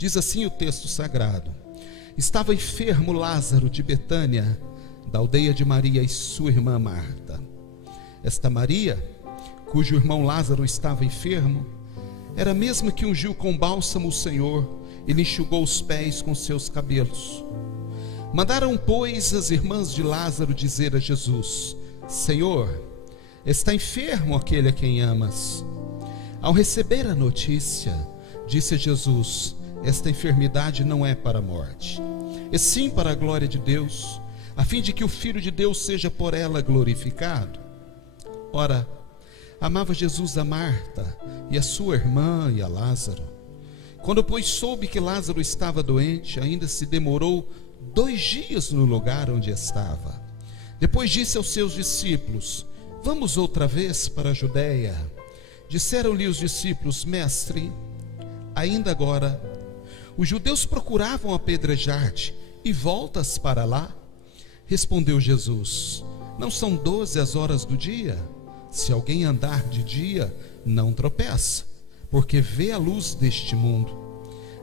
Diz assim o texto sagrado: estava enfermo Lázaro de Betânia, da aldeia de Maria e sua irmã Marta. Esta Maria, cujo irmão Lázaro estava enfermo, era a mesma que ungiu com bálsamo o Senhor e lhe enxugou os pés com seus cabelos. Mandaram, pois, as irmãs de Lázaro dizer a Jesus: Senhor, está enfermo aquele a quem amas. Ao receber a notícia, disse Jesus: esta enfermidade não é para a morte, e sim para a glória de Deus, a fim de que o Filho de Deus seja por ela glorificado. Ora, amava Jesus a Marta e a sua irmã e a Lázaro. Quando, pois, soube que Lázaro estava doente, ainda se demorou 2 dias no lugar onde estava. Depois disse aos seus discípulos: vamos outra vez para a Judeia. Disseram-lhe os discípulos: Mestre, ainda agora os judeus procuravam apedrejar-te, e voltas para lá? Respondeu Jesus: não são 12 as horas do dia? Se alguém andar de dia, não tropeça, porque vê a luz deste mundo.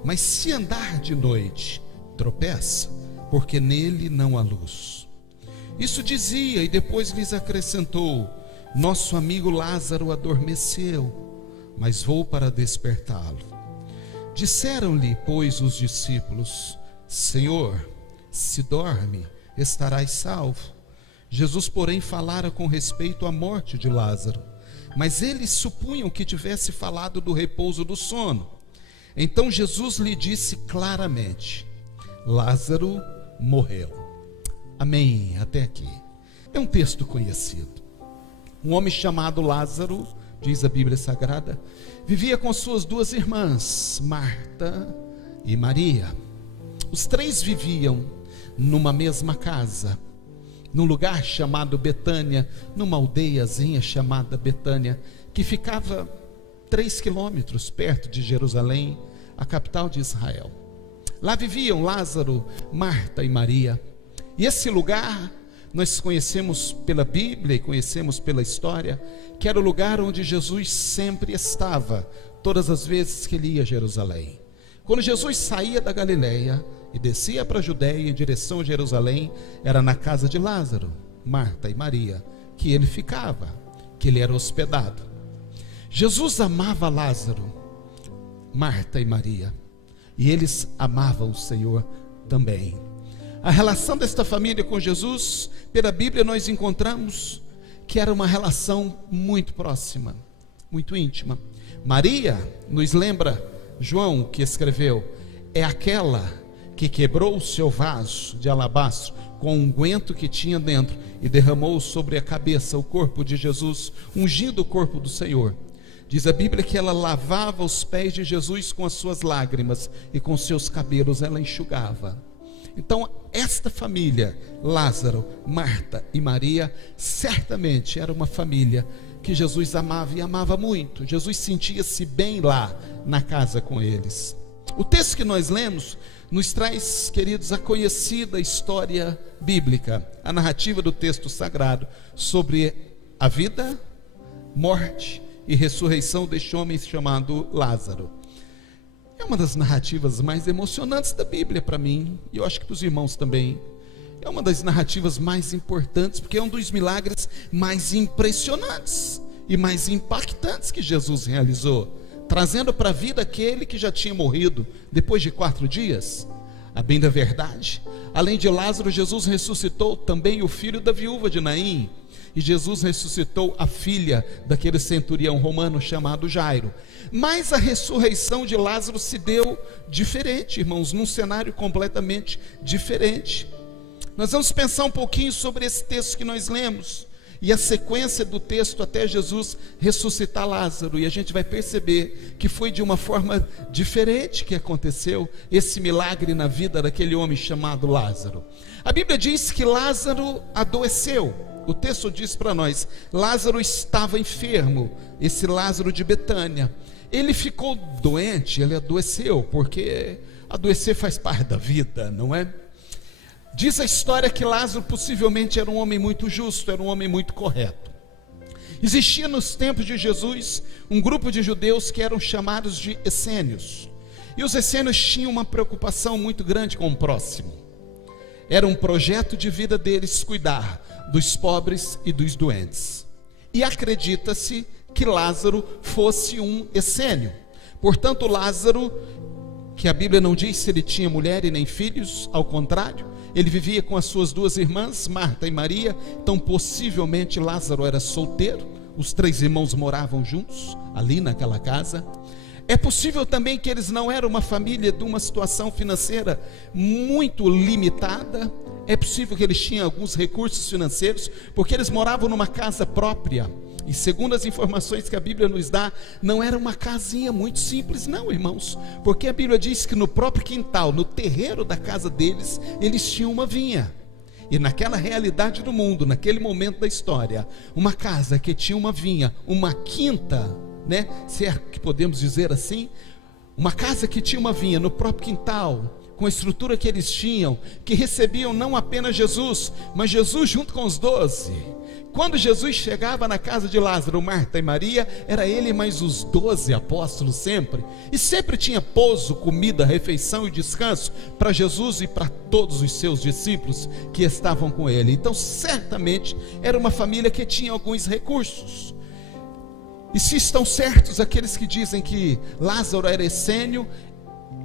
Mas se andar de noite, tropeça, porque nele não há luz. Isso dizia, e depois lhes acrescentou: nosso amigo Lázaro adormeceu, mas vou para despertá-lo. Disseram-lhe, pois, os discípulos: Senhor, se dorme, estarás salvo. Jesus, porém, falara com respeito à morte de Lázaro, mas eles supunham que tivesse falado do repouso do sono. Então Jesus lhe disse claramente: Lázaro morreu. Amém, até aqui. É um texto conhecido. Um homem chamado Lázaro, diz a Bíblia Sagrada, vivia com suas 2 irmãs, Marta e Maria. Os 3 viviam numa mesma casa, num lugar chamado Betânia, numa aldeiazinha chamada Betânia, que ficava 3 quilômetros perto de Jerusalém, a capital de Israel. Lá viviam Lázaro, Marta e Maria. E esse lugar nós conhecemos pela Bíblia e conhecemos pela história, que era o lugar onde Jesus sempre estava, todas as vezes que ele ia a Jerusalém. Quando Jesus saía da Galileia e descia para a Judeia em direção a Jerusalém, era na casa de Lázaro, Marta e Maria que ele ficava, que ele era hospedado. Jesus amava Lázaro, Marta e Maria, e eles amavam o Senhor também. A relação desta família com Jesus, pela Bíblia nós encontramos que era uma relação muito próxima, muito íntima. Maria, nos lembra João que escreveu, é aquela que quebrou o seu vaso de alabastro com um unguento que tinha dentro e derramou sobre a cabeça o corpo de Jesus, ungindo o corpo do Senhor. Diz a Bíblia que ela lavava os pés de Jesus com as suas lágrimas e com seus cabelos ela enxugava. Então esta família, Lázaro, Marta e Maria, certamente era uma família que Jesus amava e amava muito. Jesus sentia-se bem lá na casa com eles. O texto que nós lemos nos traz, queridos, a conhecida história bíblica, a narrativa do texto sagrado sobre a vida, morte e ressurreição deste homem chamado Lázaro. É uma das narrativas mais emocionantes da Bíblia para mim, e eu acho que para os irmãos também. É uma das narrativas mais importantes, porque é um dos milagres mais impressionantes e mais impactantes que Jesus realizou, trazendo para a vida aquele que já tinha morrido depois de 4 dias. A bem da verdade, além de Lázaro, Jesus ressuscitou também o filho da viúva de Naim, e Jesus ressuscitou a filha daquele centurião romano chamado Jairo. Mas a ressurreição de Lázaro se deu diferente, irmãos, num cenário completamente diferente. Nós vamos pensar um pouquinho sobre esse texto que nós lemos e a sequência do texto até Jesus ressuscitar Lázaro, e a gente vai perceber que foi de uma forma diferente que aconteceu esse milagre na vida daquele homem chamado Lázaro. A Bíblia diz que Lázaro adoeceu. O texto diz para nós, Lázaro estava enfermo, esse Lázaro de Betânia. Ele ficou doente, ele adoeceu, porque adoecer faz parte da vida, não é? Diz a história que Lázaro possivelmente era um homem muito justo, era um homem muito correto. Existia nos tempos de Jesus um grupo de judeus que eram chamados de essênios. E os essênios tinham uma preocupação muito grande com o próximo. Era um projeto de vida deles cuidar dos pobres e dos doentes. E acredita-se que Lázaro fosse um essênio. Portanto, Lázaro, que a Bíblia não diz se ele tinha mulher e nem filhos, ao contrário, ele vivia com as suas duas irmãs, Marta e Maria. Então possivelmente Lázaro era solteiro. Os 3 irmãos moravam juntos ali naquela casa. É possível também que eles não eram uma família de uma situação financeira muito limitada. É possível que eles tinham alguns recursos financeiros, porque eles moravam numa casa própria. E segundo as informações que a Bíblia nos dá, não era uma casinha muito simples não, irmãos. Porque a Bíblia diz que no próprio quintal, no terreiro da casa deles, eles tinham uma vinha. E naquela realidade do mundo, naquele momento da história, uma casa que tinha uma vinha, uma quinta, né? Se é que podemos dizer assim, uma casa que tinha uma vinha no próprio quintal, com a estrutura que eles tinham, que recebiam não apenas Jesus, mas Jesus junto com os 12. Quando Jesus chegava na casa de Lázaro, Marta e Maria, era ele mais os 12 apóstolos sempre, e sempre tinha pouso, comida, refeição e descanso para Jesus e para todos os seus discípulos que estavam com ele. Então certamente era uma família que tinha alguns recursos. E se estão certos aqueles que dizem que Lázaro era essênio,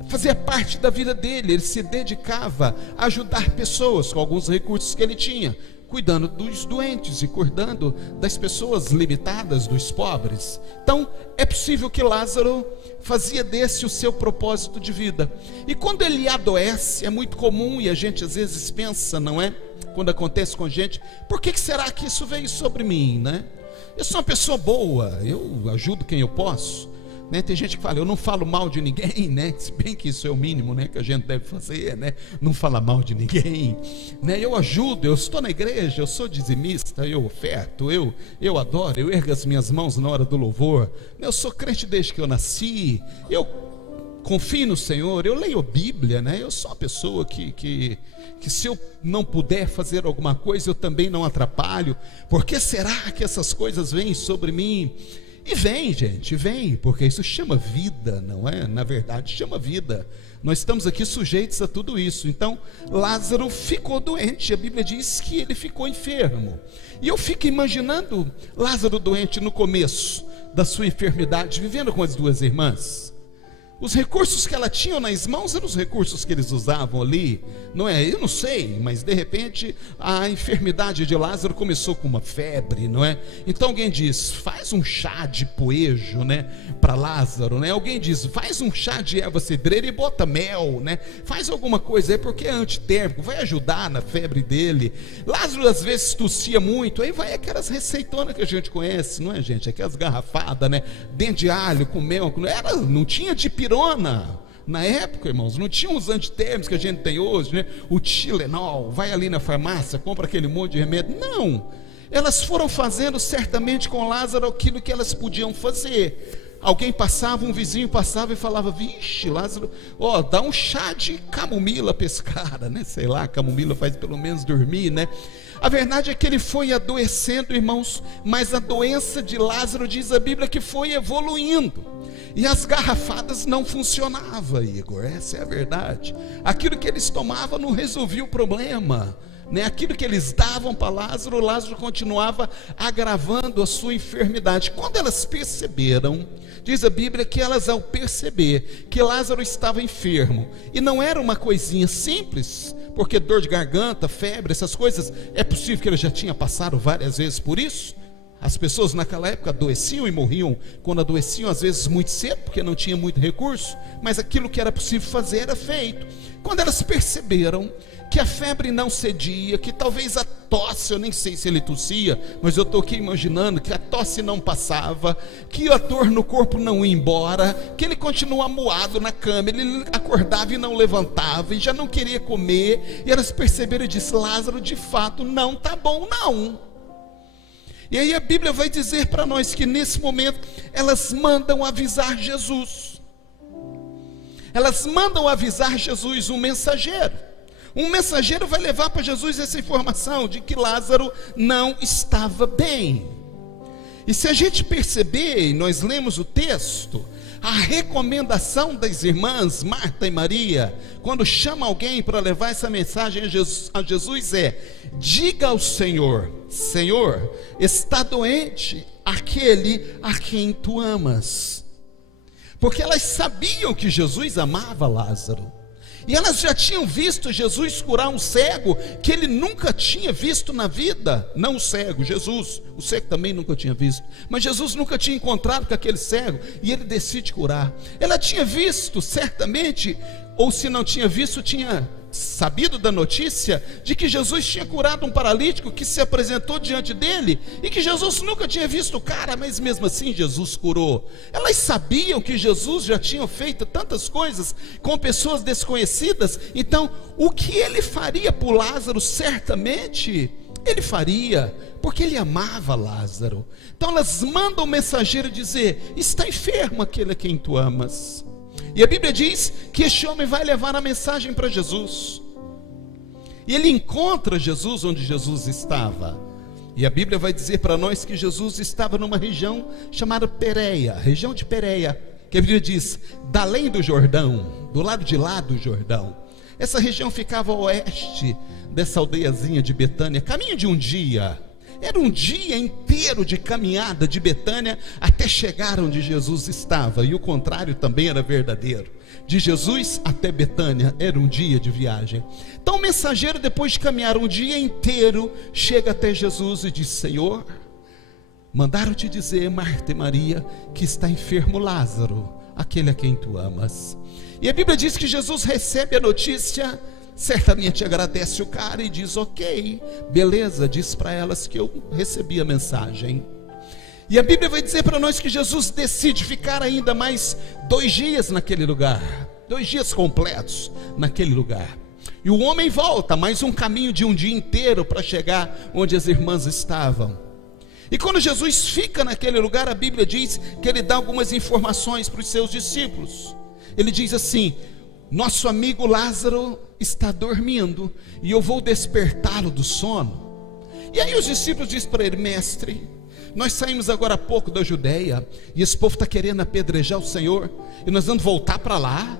fazia parte da vida dele. Ele se dedicava a ajudar pessoas com alguns recursos que ele tinha, cuidando dos doentes e cuidando das pessoas limitadas, dos pobres. Então é possível que Lázaro fazia desse o seu propósito de vida. E quando ele adoece, é muito comum, e a gente às vezes pensa, não é? Quando acontece com a gente, por que será que isso veio sobre mim, né? Eu sou uma pessoa boa, eu ajudo quem eu posso, né? Tem gente que fala, eu não falo mal de ninguém, né? Se bem que isso é o mínimo, né, que a gente deve fazer, né? Não falar mal de ninguém, né? Eu ajudo, eu estou na igreja, eu sou dizimista, eu oferto, eu adoro, eu ergo as minhas mãos na hora do louvor, eu sou crente desde que eu nasci, eu confio no Senhor, eu leio a Bíblia, né? Eu sou uma pessoa que se eu não puder fazer alguma coisa, eu também não atrapalho. Por que será que essas coisas vêm sobre mim? E vem, gente, vem, porque isso chama vida, não é? Na verdade, chama vida. Nós estamos aqui sujeitos a tudo isso. Então, Lázaro ficou doente. A Bíblia diz que ele ficou enfermo. E eu fico imaginando Lázaro doente no começo da sua enfermidade, vivendo com as duas irmãs. Os recursos que ela tinha nas mãos eram os recursos que eles usavam ali, não é? Eu não sei, mas de repente a enfermidade de Lázaro começou com uma febre, não é? Então alguém diz, faz um chá de poejo, né, para Lázaro, né? Alguém diz, faz um chá de erva cidreira e bota mel, né? Faz alguma coisa aí porque é antitérmico, vai ajudar na febre dele. Lázaro às vezes tossia muito, aí vai aquelas receitonas que a gente conhece, não é, gente? Aquelas garrafadas, né? Dente de alho com mel, não tinha dipirona. Na época, irmãos, não tinha os antitérmicos que a gente tem hoje, né? O Tilenol, vai ali na farmácia, compra aquele monte de remédio. Não, elas foram fazendo certamente com Lázaro aquilo que elas podiam fazer. Alguém passava, um vizinho passava e falava, vixe, Lázaro, dá um chá de camomila para esse cara, né? Sei lá, camomila faz pelo menos dormir, né? A verdade é que ele foi adoecendo, irmãos, mas a doença de Lázaro, diz a Bíblia, que foi evoluindo. E as garrafadas não funcionavam, Igor, essa é a verdade. Aquilo que eles tomavam não resolvia o problema, né? Aquilo que eles davam para Lázaro, Lázaro continuava agravando a sua enfermidade. Quando elas perceberam, diz a Bíblia que elas, ao perceber que Lázaro estava enfermo, e não era uma coisinha simples, porque dor de garganta, febre, essas coisas, é possível que ele já tinha passado várias vezes por isso. As pessoas naquela época adoeciam e morriam, quando adoeciam às vezes muito cedo, porque não tinha muito recurso, mas aquilo que era possível fazer era feito. Quando elas perceberam que a febre não cedia, que talvez a tosse, eu nem sei se ele tossia, mas eu estou aqui imaginando que a tosse não passava, que a dor no corpo não ia embora, que ele continuava amuado na cama, ele acordava e não levantava, e já não queria comer, e elas perceberam e disseram, Lázaro, de fato não está bom não. E aí a Bíblia vai dizer para nós que nesse momento elas mandam avisar Jesus. Elas mandam avisar Jesus, um mensageiro. Um mensageiro vai levar para Jesus essa informação de que Lázaro não estava bem. E se a gente perceber, e nós lemos o texto, A recomendação das irmãs Marta e Maria, quando chama alguém para levar essa mensagem a Jesus é: diga ao Senhor: Senhor, está doente aquele a quem tu amas. Porque elas sabiam que Jesus amava Lázaro, e elas já tinham visto Jesus curar um cego que ele nunca tinha visto na vida. Não o cego, Jesus. O cego também nunca tinha visto, mas Jesus nunca tinha encontrado com aquele cego, e ele decide curar. Ela tinha visto, certamente, ou se não tinha visto, tinha sabido da notícia de que Jesus tinha curado um paralítico que se apresentou diante dele, e que Jesus nunca tinha visto o cara, mas mesmo assim Jesus curou. Elas sabiam que Jesus já tinha feito tantas coisas com pessoas desconhecidas, então o que ele faria por Lázaro, certamente ele faria, porque ele amava Lázaro. Então elas mandam o mensageiro dizer: está enfermo aquele a quem tu amas. E a Bíblia diz que este homem vai levar a mensagem para Jesus, e ele encontra Jesus onde Jesus estava. E a Bíblia vai dizer para nós que Jesus estava numa região chamada Pérea, região de Pérea, que a Bíblia diz, da além do Jordão, do lado de lá do Jordão. Essa região ficava a oeste dessa aldeiazinha de Betânia, caminho de um dia. Era um dia inteiro de caminhada de Betânia até chegar onde Jesus estava. E o contrário também era verdadeiro. De Jesus até Betânia era um dia de viagem. Então o mensageiro, depois de caminhar um dia inteiro, chega até Jesus e diz: Senhor, mandaram te dizer, Marta e Maria, que está enfermo Lázaro, aquele a quem tu amas. E a Bíblia diz que Jesus recebe a notícia, certamente agradece o cara e diz: ok, beleza, diz para elas que eu recebi a mensagem. E a Bíblia vai dizer para nós que Jesus decide ficar ainda mais 2 dias naquele lugar, 2 dias completos naquele lugar. E o homem volta mais um caminho de um dia inteiro para chegar onde as irmãs estavam. E quando Jesus fica naquele lugar, a Bíblia diz que ele dá algumas informações para os seus discípulos. Ele diz assim: nosso amigo Lázaro está dormindo, e eu vou despertá-lo do sono. E aí os discípulos dizem para ele: mestre, nós saímos agora há pouco da Judeia, e esse povo está querendo apedrejar o Senhor, e nós vamos voltar para lá,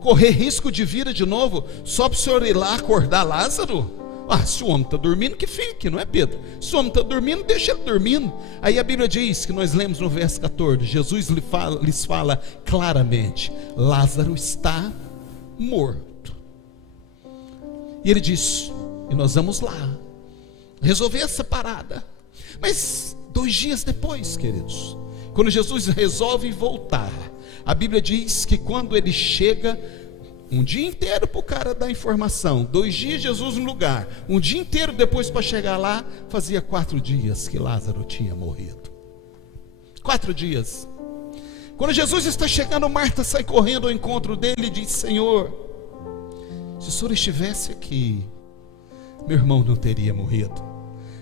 correr risco de vida de novo, só para o Senhor ir lá acordar Lázaro? Se o homem está dormindo, que fique, não é, Pedro? Se o homem está dormindo, deixa ele dormindo. Aí a Bíblia diz, que nós lemos no verso 14, Jesus lhes fala claramente: Lázaro está morto. E ele diz: e nós vamos lá resolver essa parada. Mas 2 dias depois, queridos, quando Jesus resolve voltar, a Bíblia diz que quando ele chega, um dia inteiro para o cara dar informação, 2 dias Jesus no lugar, um dia inteiro depois para chegar lá, fazia 4 dias que Lázaro tinha morrido. 4 dias. Quando Jesus está chegando, Marta sai correndo ao encontro dele e diz: Senhor, se o Senhor estivesse aqui, meu irmão não teria morrido.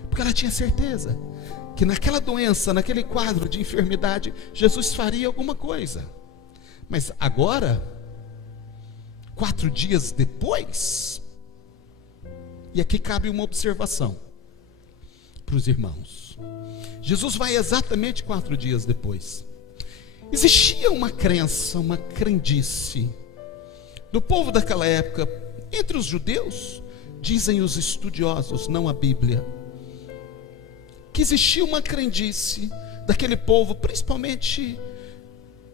Porque ela tinha certeza que naquela doença, naquele quadro de enfermidade, Jesus faria alguma coisa. Mas agora, 4 dias depois, e aqui cabe uma observação para os irmãos. Jesus vai exatamente 4 dias depois. Existia uma crença, uma crendice do povo daquela época, entre os judeus, dizem os estudiosos, não a Bíblia, que existia uma crendice daquele povo, principalmente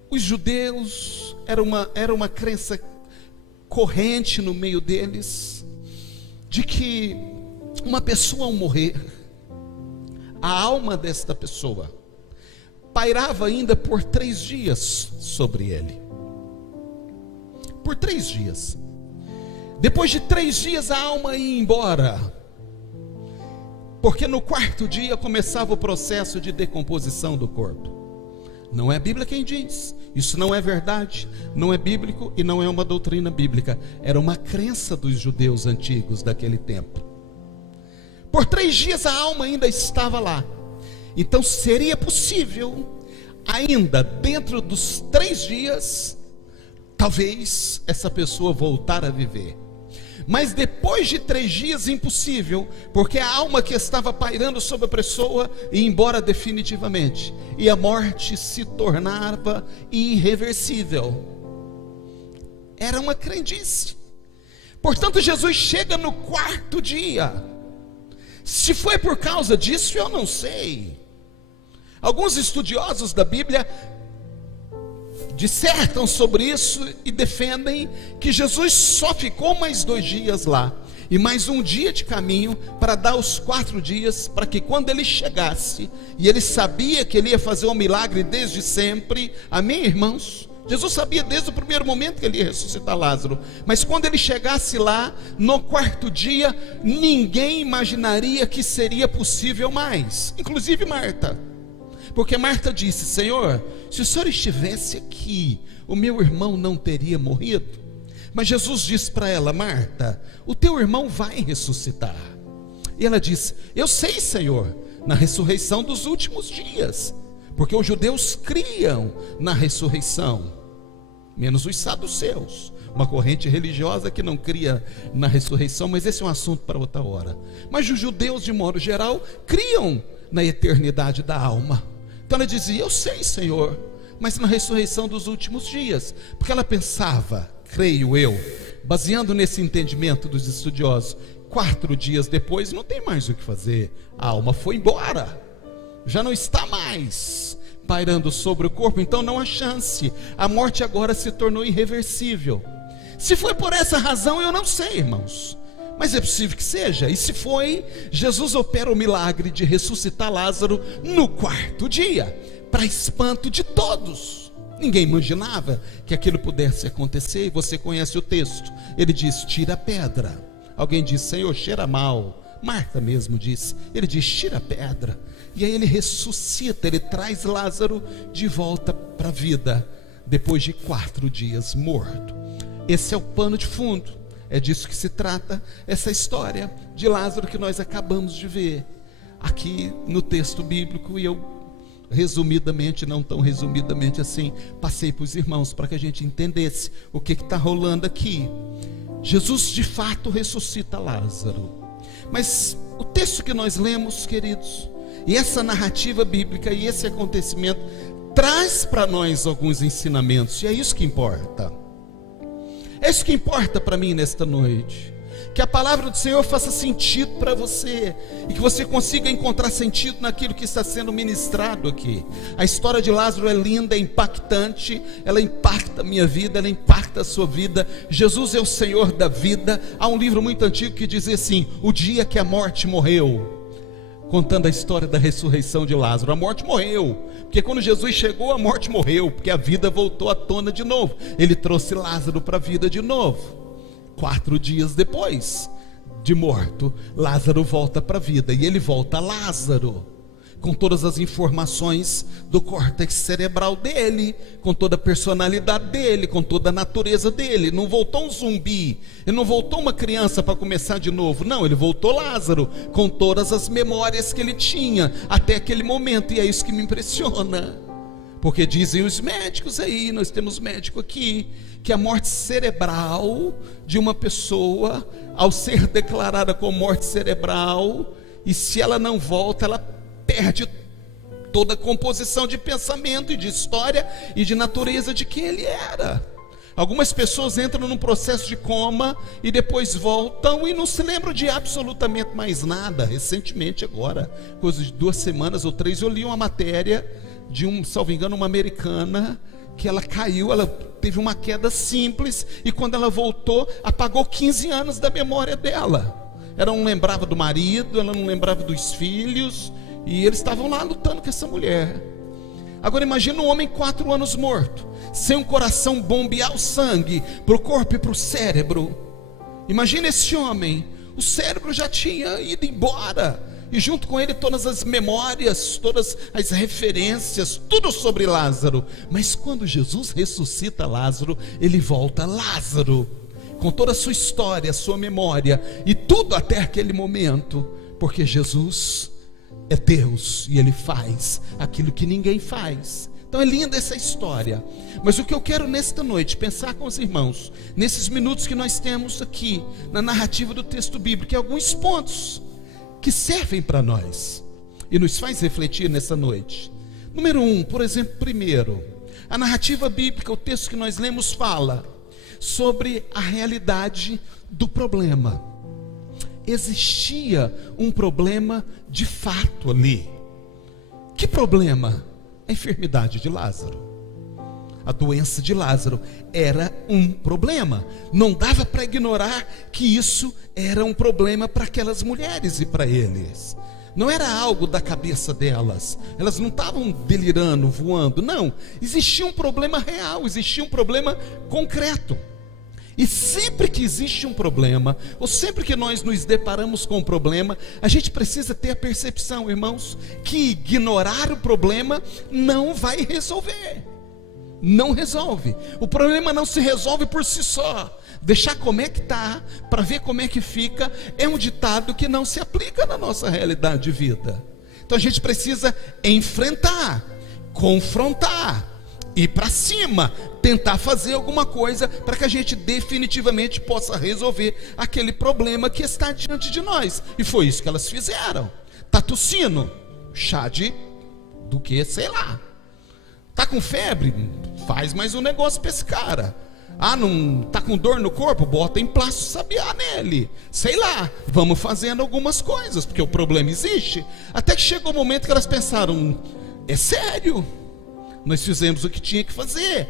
os judeus, era uma crença corrente no meio deles, de que uma pessoa ao morrer, a alma desta pessoa pairava ainda por 3 dias sobre ele. Por 3 dias. Depois de 3 dias a alma ia embora, porque no 4º dia começava o processo de decomposição do corpo. Não é a Bíblia quem diz, isso não é verdade, não é bíblico e não é uma doutrina bíblica. Era uma crença dos judeus antigos daquele tempo. Por 3 dias a alma ainda estava lá. Então seria possível, ainda dentro dos 3 dias, talvez essa pessoa voltar a viver. Mas depois de 3 dias, impossível, porque a alma que estava pairando sobre a pessoa ia embora definitivamente, e a morte se tornava irreversível. Era uma crendice. Portanto, Jesus chega no 4º dia. Se foi por causa disso, eu não sei. Alguns estudiosos da Bíblia dissertam sobre isso e defendem que Jesus só ficou mais 2 dias lá, e mais 1 dia de caminho, para dar os 4 dias, para que quando ele chegasse, e ele sabia que ele ia fazer um milagre desde sempre, amém, irmãos? Jesus sabia desde o primeiro momento que ele ia ressuscitar Lázaro, mas quando ele chegasse lá, no 4º dia, ninguém imaginaria que seria possível mais, inclusive Marta. Porque Marta disse: Senhor, se o Senhor estivesse aqui, o meu irmão não teria morrido. Mas Jesus disse para ela: Marta, o teu irmão vai ressuscitar. E ela disse: eu sei, Senhor, na ressurreição dos últimos dias, porque os judeus criam na ressurreição, menos os saduceus, uma corrente religiosa que não cria na ressurreição, mas esse é um assunto para outra hora. Mas os judeus, de modo geral, criam na eternidade da alma. Então ela dizia: eu sei, Senhor, mas na ressurreição dos últimos dias. Porque ela pensava, creio eu, baseando nesse entendimento dos estudiosos, 4 dias depois não tem mais o que fazer, a alma foi embora, já não está mais pairando sobre o corpo, então não há chance, a morte agora se tornou irreversível. Se foi por essa razão, eu não sei, irmãos, mas é possível que seja. E se foi, Jesus opera o milagre de ressuscitar Lázaro no 4º dia, para espanto de todos. Ninguém imaginava que aquilo pudesse acontecer. E você conhece o texto, ele diz: tira a pedra. Alguém disse: Senhor, cheira mal. Marta mesmo disse, ele diz: tira a pedra. E aí ele ressuscita, ele traz Lázaro de volta para a vida, depois de 4 dias morto. Esse é o pano de fundo. É disso que se trata essa história de Lázaro que nós acabamos de ver aqui no texto bíblico. E eu, resumidamente, não tão resumidamente assim, passei para os irmãos para que a gente entendesse o que está rolando aqui. Jesus de fato ressuscita Lázaro, mas o texto que nós lemos, queridos, e essa narrativa bíblica e esse acontecimento traz para nós alguns ensinamentos, e é isso que importa. É isso que importa para mim nesta noite. Que a palavra do Senhor faça sentido para você, e que você consiga encontrar sentido naquilo que está sendo ministrado aqui. A história de Lázaro é linda, é impactante, ela impacta a minha vida, ela impacta a sua vida. Jesus é o Senhor da vida. Há um livro muito antigo que diz assim: o dia que a morte morreu, contando a história da ressurreição de Lázaro. A morte morreu, porque quando Jesus chegou, a morte morreu, porque a vida voltou à tona de novo. Ele trouxe Lázaro para a vida de novo. 4 dias depois de morto, Lázaro volta para a vida, e ele volta Lázaro, com todas as informações do córtex cerebral dele, com toda a personalidade dele, com toda a natureza dele. Não voltou um zumbi, ele não voltou uma criança para começar de novo, não, ele voltou Lázaro, com todas as memórias que ele tinha até aquele momento. E é isso que me impressiona, porque dizem os médicos aí, nós temos médico aqui, que a morte cerebral de uma pessoa, ao ser declarada com morte cerebral, e se ela não volta, ela perde toda a composição de pensamento e de história e de natureza de quem ele era. Algumas pessoas entram num processo de coma e depois voltam e não se lembram de absolutamente mais nada. Recentemente agora, coisa de 2 semanas ou 3, eu li uma matéria de salvo engano, uma americana, que ela caiu, ela teve uma queda simples, e quando ela voltou, apagou 15 anos da memória dela. Ela não lembrava do marido, ela não lembrava dos filhos, e eles estavam lá lutando com essa mulher. Agora imagina um homem 4 anos morto, sem um coração bombear o sangue para o corpo e para o cérebro. Imagina esse homem, o cérebro já tinha ido embora, e junto com ele todas as memórias, todas as referências, tudo sobre Lázaro. Mas quando Jesus ressuscita Lázaro, ele volta Lázaro, com toda a sua história, a sua memória, e tudo até aquele momento, porque Jesus é Deus, e Ele faz aquilo que ninguém faz. Então é linda essa história. Mas o que eu quero nesta noite pensar com os irmãos, nesses minutos que nós temos aqui na narrativa do texto bíblico, é alguns pontos que servem para nós e nos faz refletir nessa noite. Número 1, por exemplo, primeiro, a narrativa bíblica, o texto que nós lemos fala sobre a realidade do problema. Existia um problema de fato ali. Que problema? A enfermidade de Lázaro. A doença de Lázaro era um problema. Não dava para ignorar que isso era um problema para aquelas mulheres e para eles. Não era algo da cabeça delas. Elas não estavam delirando, voando. Não. Existia um problema real, existia um problema concreto. E sempre que existe um problema, ou sempre que nós nos deparamos com um problema, a gente precisa ter a percepção, irmãos, que ignorar o problema não vai resolver. Não resolve. O problema não se resolve por si só. Deixar como é que está, para ver como é que fica, é um ditado que não se aplica na nossa realidade de vida. Então a gente precisa enfrentar, confrontar, ir para cima, tentar fazer alguma coisa para que a gente definitivamente possa resolver aquele problema que está diante de nós. E foi isso que elas fizeram. Tá tossindo? Chá do que, sei lá. Tá com febre? Faz mais um negócio para esse cara. Ah, não tá com dor no corpo? Bota emplasto sabiá nele. Sei lá, vamos fazendo algumas coisas, porque o problema existe. Até que chegou o momento que elas pensaram, é sério? Nós fizemos o que tinha que fazer.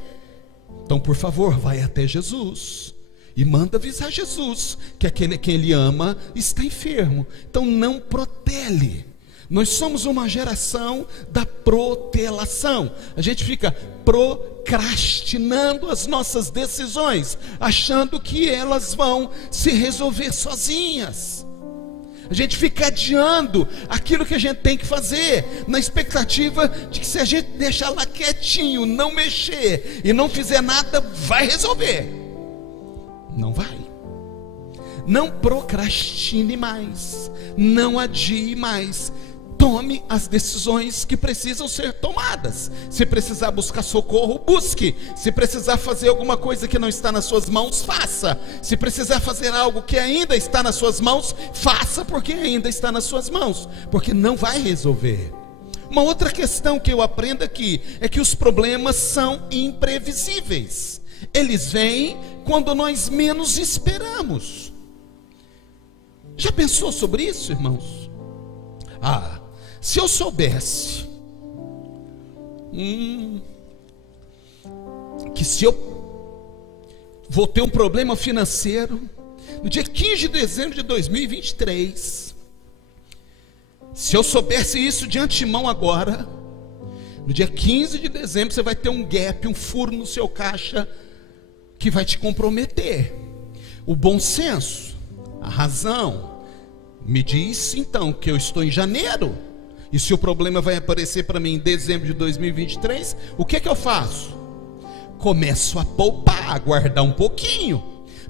Então, por favor, vai até Jesus e manda avisar Jesus que aquele que ele ama está enfermo. Então não protele. Nós somos uma geração da protelação. A gente fica procrastinando as nossas decisões, achando que elas vão se resolver sozinhas. A gente fica adiando aquilo que a gente tem que fazer, na expectativa de que se a gente deixar lá quietinho, não mexer e não fizer nada, vai resolver. Não vai. Não procrastine mais, não adie mais. Tome as decisões que precisam ser tomadas. Se precisar buscar socorro, busque. Se precisar fazer alguma coisa que não está nas suas mãos, faça. Se precisar fazer algo que ainda está nas suas mãos, faça, porque ainda está nas suas mãos, porque não vai resolver. Uma outra questão que eu aprendo aqui é que os problemas são imprevisíveis. Eles vêm quando nós menos esperamos. Já pensou sobre isso, irmãos? Se eu soubesse que se eu vou ter um problema financeiro no dia 15 de dezembro de 2023, se eu soubesse isso de antemão agora, no dia 15 de dezembro você vai ter um gap, um furo no seu caixa que vai te comprometer. O bom senso, a razão me diz então que eu estou em janeiro. E se o problema vai aparecer para mim em dezembro de 2023, o que eu faço? Começo a poupar, a guardar um pouquinho,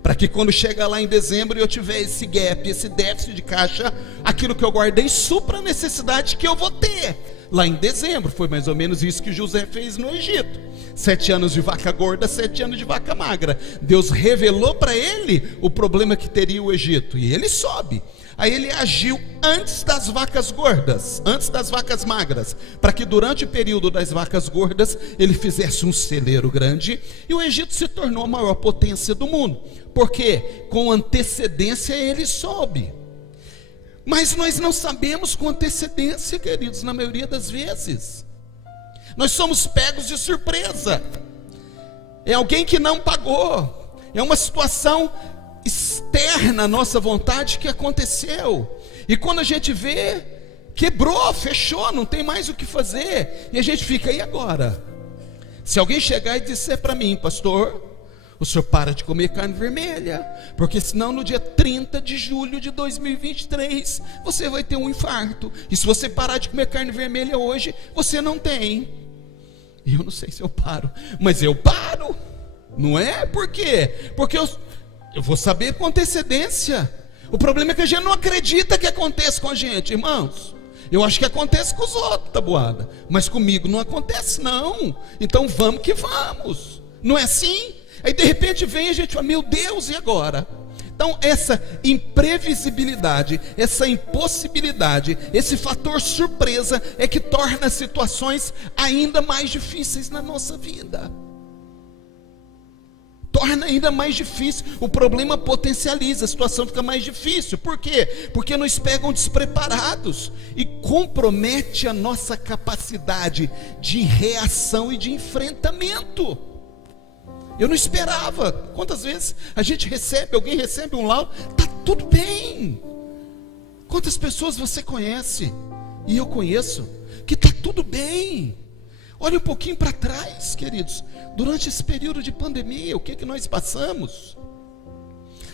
para que quando chegar lá em dezembro e eu tiver esse gap, esse déficit de caixa, aquilo que eu guardei supra a necessidade que eu vou ter lá em dezembro. Foi mais ou menos isso que José fez no Egito. 7 anos de vaca gorda, 7 anos de vaca magra. Deus revelou para ele o problema que teria o Egito, e ele sobe. Aí ele agiu antes das vacas gordas, antes das vacas magras, para que durante o período das vacas gordas ele fizesse um celeiro grande, e o Egito se tornou a maior potência do mundo, porque com antecedência ele sobe. Mas nós não sabemos com antecedência, queridos, na maioria das vezes. Nós somos pegos de surpresa. É alguém que não pagou, é uma situação externa à nossa vontade que aconteceu, e quando a gente vê, quebrou, fechou, não tem mais o que fazer, e a gente fica, e agora? Se alguém chegar e disser para mim, pastor, o senhor para de comer carne vermelha, porque senão no dia 30 de julho de 2023 você vai ter um infarto, e se você parar de comer carne vermelha hoje, você não tem. E eu não sei se eu paro, mas eu paro, não é? Por quê? Porque eu vou saber com antecedência. O problema é que a gente não acredita que aconteça com a gente, irmãos. Eu acho que acontece com os outros, Taboada, mas comigo não acontece não. Então vamos que vamos. Não é assim? Aí de repente vem a gente fala, meu Deus, e agora? Então essa imprevisibilidade, essa impossibilidade, esse fator surpresa é que torna as situações ainda mais difíceis na nossa vida. Torna ainda mais difícil, o problema potencializa, a situação fica mais difícil. Por quê? Porque nos pegam despreparados e compromete a nossa capacidade de reação e de enfrentamento. Eu não esperava. Quantas vezes a gente recebe, alguém recebe um laudo, está tudo bem. Quantas pessoas você conhece, e eu conheço, que está tudo bem. Olha um pouquinho para trás, queridos, durante esse período de pandemia, o que nós passamos?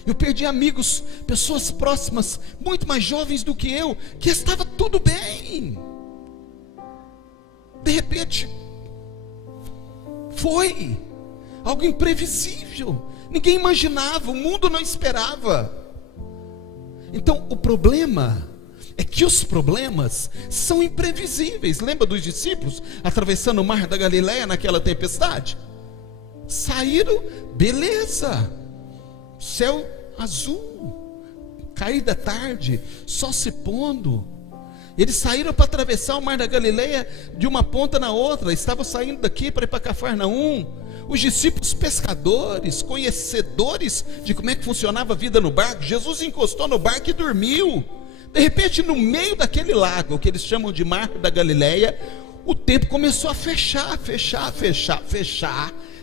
Eu perdi amigos, pessoas próximas, muito mais jovens do que eu, que estava tudo bem. De repente, foi algo imprevisível, ninguém imaginava, o mundo não esperava. Então o problema é que os problemas são imprevisíveis. Lembra dos discípulos atravessando o mar da Galileia naquela tempestade? Saíram, beleza, céu azul, cair da tarde, sol se pondo. Eles saíram para atravessar o mar da Galileia de uma ponta na outra. Estavam saindo daqui para ir para Cafarnaum. Os discípulos pescadores, conhecedores de como é que funcionava a vida no barco. Jesus encostou no barco e dormiu. De repente, no meio daquele lago, que eles chamam de Mar da Galileia, o tempo começou a fechar,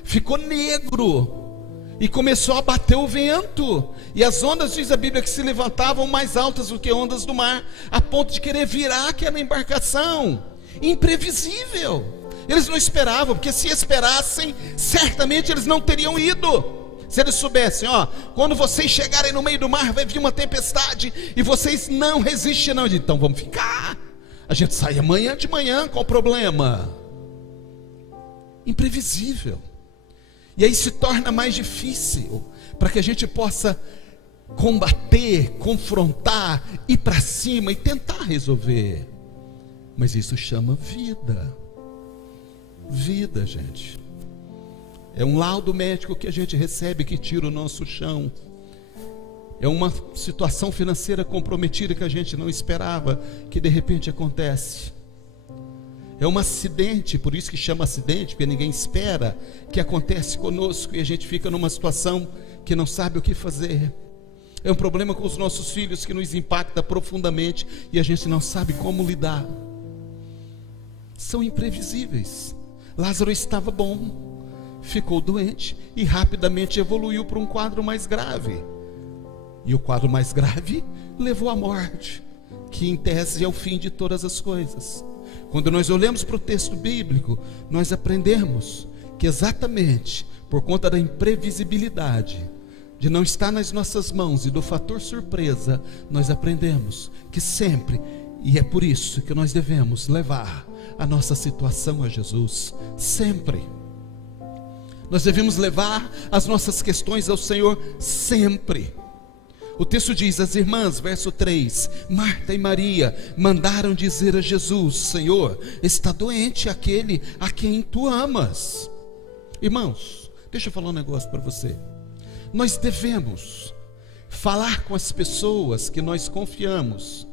ficou negro, e começou a bater o vento, e as ondas, diz a Bíblia, que se levantavam mais altas do que ondas do mar, a ponto de querer virar aquela embarcação. Imprevisível. Eles não esperavam, porque se esperassem, certamente eles não teriam ido. Se eles soubessem, quando vocês chegarem no meio do mar, vai vir uma tempestade, e vocês não resistem não, então vamos ficar, a gente sai amanhã de manhã, qual o problema? Imprevisível. E aí se torna mais difícil, para que a gente possa combater, confrontar, ir para cima e tentar resolver. Mas isso chama vida. Vida, gente. É um laudo médico que a gente recebe, que tira o nosso chão. É uma situação financeira comprometida que a gente não esperava, que de repente acontece. É um acidente, por isso que chama acidente, porque ninguém espera, que acontece conosco e a gente fica numa situação que não sabe o que fazer. É um problema com os nossos filhos que nos impacta profundamente e a gente não sabe como lidar. São imprevisíveis. Lázaro estava bom, ficou doente e rapidamente evoluiu para um quadro mais grave. E o quadro mais grave levou à morte, que em tese é o fim de todas as coisas. Quando nós olhamos para o texto bíblico, nós aprendemos que exatamente por conta da imprevisibilidade, de não estar nas nossas mãos e do fator surpresa, nós aprendemos que sempre, e é por isso que nós devemos levar a nossa situação a Jesus, sempre. Nós devemos levar as nossas questões ao Senhor sempre. O texto diz, as irmãs, verso 3, Marta e Maria mandaram dizer a Jesus, Senhor, está doente aquele a quem tu amas. Irmãos, deixa eu falar um negócio para você. Nós devemos falar com as pessoas que nós confiamos.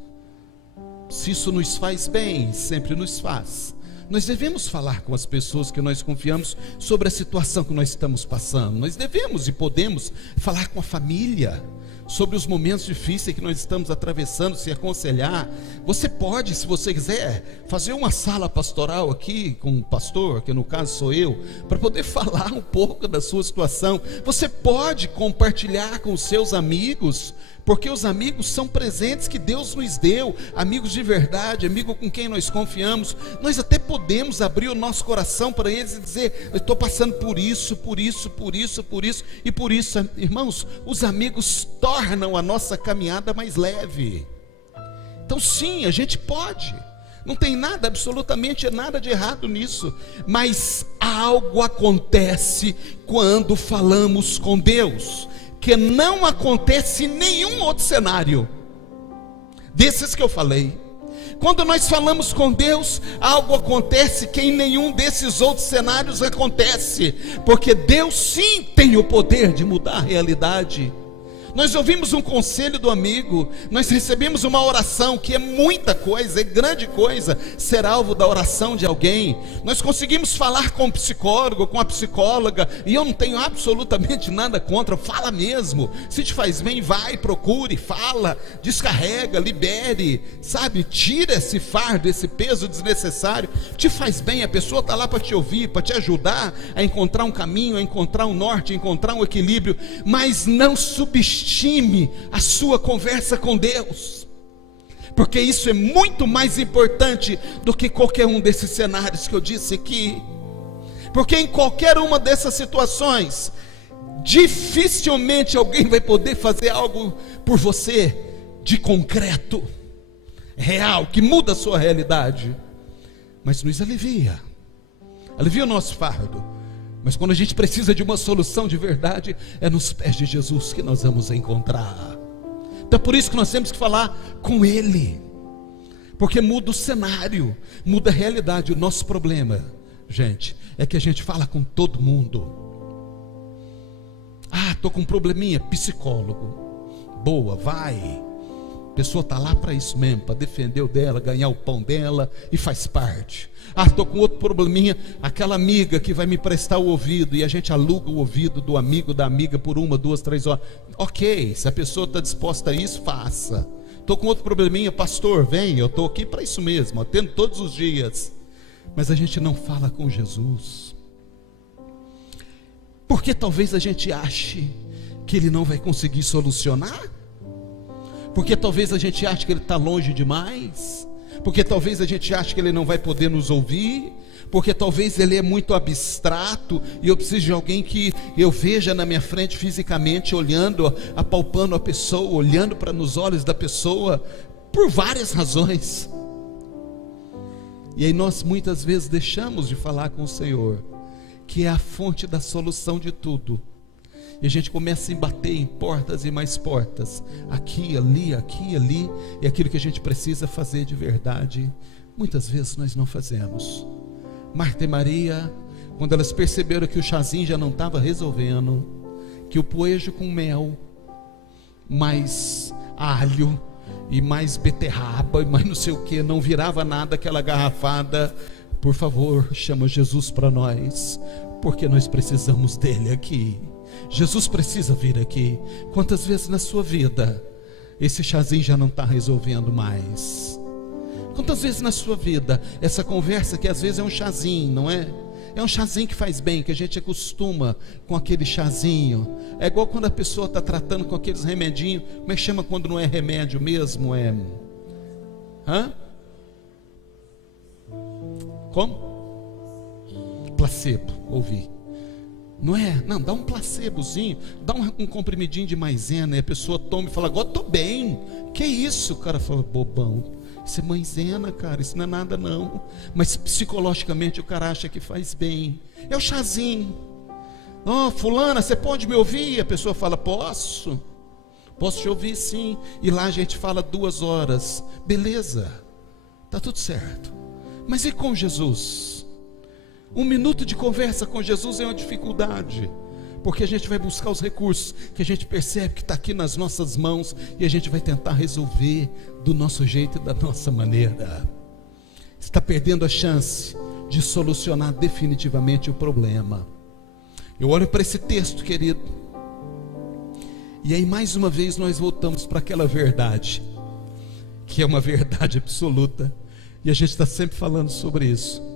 Se isso nos faz bem, sempre nos faz. Nós devemos falar com as pessoas que nós confiamos sobre a situação que nós estamos passando. Nós devemos e podemos falar com a família sobre os momentos difíceis que nós estamos atravessando, se aconselhar. Você pode, se você quiser, fazer uma sala pastoral aqui com um pastor, que no caso sou eu, para poder falar um pouco da sua situação. Você pode compartilhar com os seus amigos, porque os amigos são presentes que Deus nos deu, amigos de verdade, amigo com quem nós confiamos. Nós até podemos abrir o nosso coração para eles e dizer, eu estou passando por isso, por isso, por isso, por isso e por isso. Irmãos, os amigos tornam a nossa caminhada mais leve. Então sim, a gente pode, não tem nada, absolutamente nada de errado nisso, mas algo acontece quando falamos com Deus, que não acontece em nenhum outro cenário desses que eu falei. Quando nós falamos com Deus, algo acontece que em nenhum desses outros cenários acontece, porque Deus sim tem o poder de mudar a realidade. Nós ouvimos um conselho do amigo, nós recebemos uma oração, que é muita coisa, é grande coisa ser alvo da oração de alguém. Nós conseguimos falar com o psicólogo, com a psicóloga, e eu não tenho absolutamente nada contra, fala mesmo. Se te faz bem, vai, procure, fala, descarrega, libere, sabe, tira esse fardo, esse peso desnecessário. Te faz bem, a pessoa está lá para te ouvir, para te ajudar a encontrar um caminho, a encontrar um norte, a encontrar um equilíbrio, mas não subestime a sua conversa com Deus, porque isso é muito mais importante do que qualquer um desses cenários que eu disse aqui. Porque em qualquer uma dessas situações, dificilmente alguém vai poder fazer algo por você de concreto, real, que muda a sua realidade, mas nos alivia o nosso fardo. Mas quando a gente precisa de uma solução de verdade, é nos pés de Jesus que nós vamos encontrar. Então é por isso que nós temos que falar com Ele, porque muda o cenário, muda a realidade. O nosso problema, gente, é que a gente fala com todo mundo. Estou com um probleminha, psicólogo. Boa, vai. A pessoa está lá para isso mesmo, para defender o dela, ganhar o pão dela, e faz parte. Estou com outro probleminha, aquela amiga que vai me prestar o ouvido, e a gente aluga o ouvido do amigo, da amiga por 1, 2, 3 horas. Ok, se a pessoa está disposta a isso, faça. Estou com outro probleminha, pastor, vem, eu estou aqui para isso mesmo, atendo todos os dias. Mas a gente não fala com Jesus, porque talvez a gente ache que Ele não vai conseguir solucionar, porque talvez a gente ache que Ele está longe demais, porque talvez a gente ache que Ele não vai poder nos ouvir, porque talvez Ele é muito abstrato, e eu preciso de alguém que eu veja na minha frente fisicamente, olhando, apalpando a pessoa, olhando para nos olhos da pessoa, por várias razões. E aí nós muitas vezes deixamos de falar com o Senhor, que é a fonte da solução de tudo, e a gente começa a bater em portas e mais portas, aqui, ali, e aquilo que a gente precisa fazer de verdade, muitas vezes nós não fazemos. Marta e Maria, quando elas perceberam que o chazinho já não estava resolvendo, que o poejo com mel, mais alho, e mais beterraba, e mais não sei o que, não virava nada aquela garrafada. Por favor, chama Jesus para nós, porque nós precisamos dele aqui. Jesus precisa vir aqui. Quantas vezes na sua vida esse chazinho já não está resolvendo mais? Quantas vezes na sua vida essa conversa, que às vezes é um chazinho, não é? É um chazinho que faz bem, que a gente acostuma com aquele chazinho. É igual quando a pessoa está tratando com aqueles remedinhos. Como é que chama quando não é remédio mesmo? Como? Placebo, ouvi. Não é? Não, dá um placebozinho, dá um comprimidinho de maisena, e a pessoa toma e fala, agora estou bem. Que isso? O cara fala, bobão, isso é maisena, cara, isso não é nada não. Mas psicologicamente o cara acha que faz bem. É o chazinho. Fulana, você pode me ouvir? E a pessoa fala, posso te ouvir sim. E lá a gente fala 2 horas, beleza, está tudo certo. Mas e com Jesus? 1 minuto de conversa com Jesus é uma dificuldade, porque a gente vai buscar os recursos que a gente percebe que está aqui nas nossas mãos, e a gente vai tentar resolver do nosso jeito e da nossa maneira. Está perdendo a chance de solucionar definitivamente o problema. Eu olho para esse texto, querido, e aí mais uma vez nós voltamos para aquela verdade, que é uma verdade absoluta, e a gente está sempre falando sobre isso.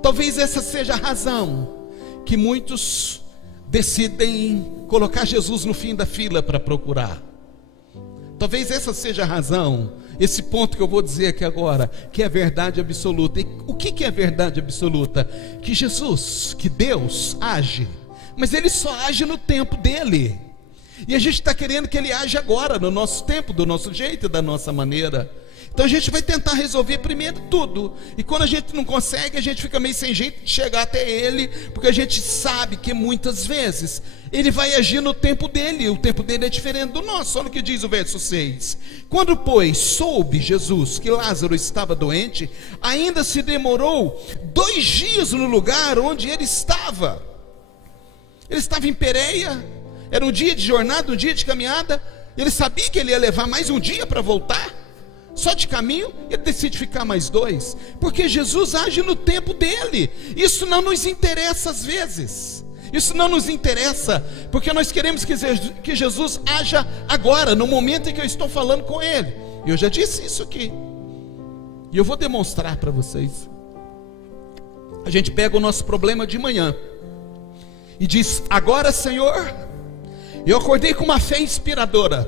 Talvez essa seja a razão que muitos decidem colocar Jesus no fim da fila para procurar. Talvez essa seja a razão, esse ponto que eu vou dizer aqui agora, que é a verdade absoluta. E o que é a verdade absoluta? Que Jesus, que Deus age, mas Ele só age no tempo dEle, e a gente está querendo que Ele age agora, no nosso tempo, do nosso jeito e da nossa maneira. Então a gente vai tentar resolver primeiro tudo, e quando a gente não consegue, a gente fica meio sem jeito de chegar até Ele, porque a gente sabe que muitas vezes Ele vai agir no tempo dele, o tempo dele é diferente do nosso. Olha o que diz o verso 6: quando, pois, soube Jesus que Lázaro estava doente, ainda se demorou 2 dias no lugar onde ele estava. Ele estava em Pérea, era um dia de jornada, um dia de caminhada. Ele sabia que ele ia levar mais um dia para voltar, só de caminho. Ele decide ficar mais 2, porque Jesus age no tempo dele. Isso não nos interessa às vezes, isso não nos interessa, porque nós queremos que Jesus haja agora, no momento em que eu estou falando com ele. Eu já disse isso aqui, e eu vou demonstrar para vocês. A gente pega o nosso problema de manhã e diz: agora, Senhor, eu acordei com uma fé inspiradora,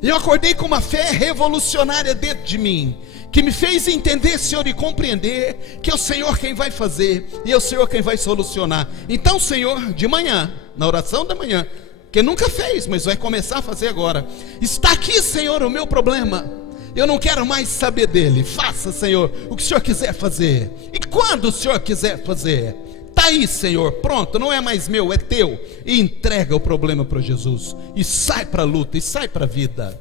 eu acordei com uma fé revolucionária dentro de mim, que me fez entender, Senhor, e compreender que é o Senhor quem vai fazer, e é o Senhor quem vai solucionar. Então, Senhor, de manhã, na oração da manhã, que nunca fez, mas vai começar a fazer agora: está aqui, Senhor, o meu problema, eu não quero mais saber dele. Faça, Senhor, o que o Senhor quiser fazer, e quando o Senhor quiser fazer. Está aí, Senhor, pronto, não é mais meu, é teu. E entrega o problema para Jesus, e sai para a luta, e sai para a vida,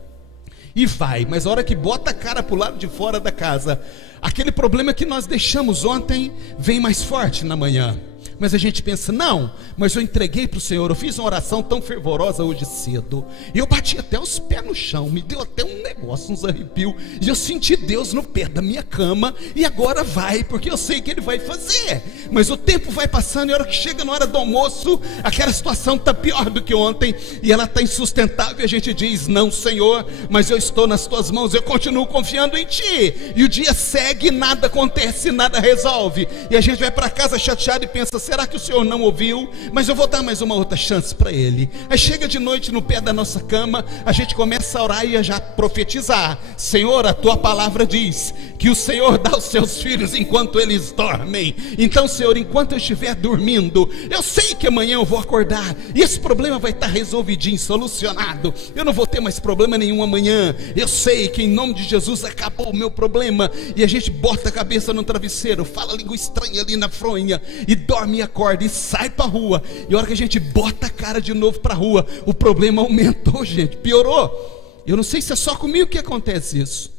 e vai. Mas a hora que bota a cara para o lado de fora da casa, aquele problema que nós deixamos ontem vem mais forte na manhã. Mas a gente pensa: não, mas eu entreguei para o Senhor, eu fiz uma oração tão fervorosa hoje cedo, e eu bati até os pés no chão, me deu até um negócio, uns arrepios, e eu senti Deus no pé da minha cama, e agora vai, porque eu sei que Ele vai fazer. Mas o tempo vai passando, e a hora que chega na hora do almoço, aquela situação está pior do que ontem, e ela está insustentável, e a gente diz: não, Senhor, mas eu estou nas Tuas mãos, eu continuo confiando em Ti. E o dia segue, nada acontece, nada resolve, e a gente vai para casa chateado e pensa: será que o Senhor não ouviu? Mas eu vou dar mais uma outra chance para Ele. Aí chega de noite no pé da nossa cama, a gente começa a orar e a já profetizar: Senhor, a Tua palavra diz que o Senhor dá aos Seus filhos enquanto eles dormem. Então, Senhor, enquanto eu estiver dormindo, eu sei que amanhã eu vou acordar, e esse problema vai estar resolvidinho, solucionado. Eu não vou ter mais problema nenhum amanhã. Eu sei que em nome de Jesus acabou o meu problema. E a gente bota a cabeça no travesseiro, fala língua estranha ali na fronha, e dorme e acorda, e sai para a rua. E a hora que a gente bota a cara de novo para a rua, o problema aumentou, gente, piorou. Eu não sei se é só comigo que acontece isso,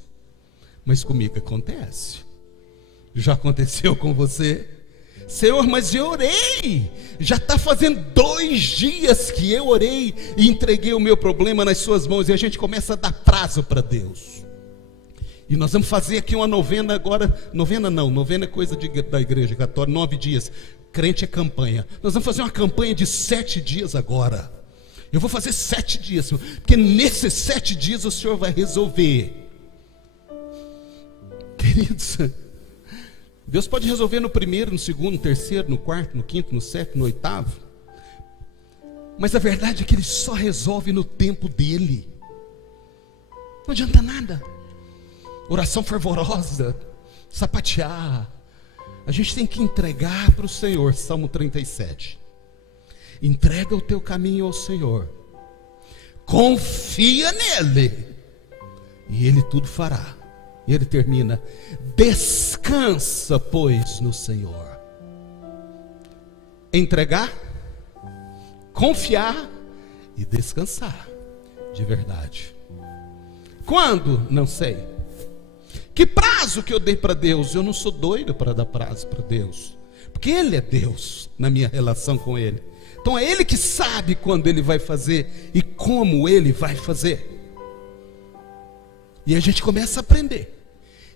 mas comigo acontece. Já aconteceu com você? Senhor, mas eu orei, já está fazendo 2 dias que eu orei e entreguei o meu problema nas Suas mãos. E a gente começa a dar prazo para Deus. E nós vamos fazer aqui uma novena agora. Novena é coisa da igreja católica, 9 dias. Crente é campanha. Nós vamos fazer uma campanha de 7 dias agora. Eu vou fazer 7 dias, Senhor, porque nesses 7 dias o Senhor vai resolver. Queridos, Deus pode resolver no 1º, no 2º, no 3º, no 4º, no 5º, no 7º, no 8º. Mas a verdade é que Ele só resolve no tempo dEle. Não adianta nada oração fervorosa, sapatear. A gente tem que entregar para o Senhor. Salmo 37. Entrega o teu caminho ao Senhor, confia nele, e Ele tudo fará. E Ele termina: descansa, pois, no Senhor. Entregar, confiar e descansar de verdade. Quando? Não sei. Que prazo que eu dei para Deus? Eu não sou doido para dar prazo para Deus, porque Ele é Deus na minha relação com Ele. Então é Ele que sabe quando Ele vai fazer e como Ele vai fazer. E a gente começa a aprender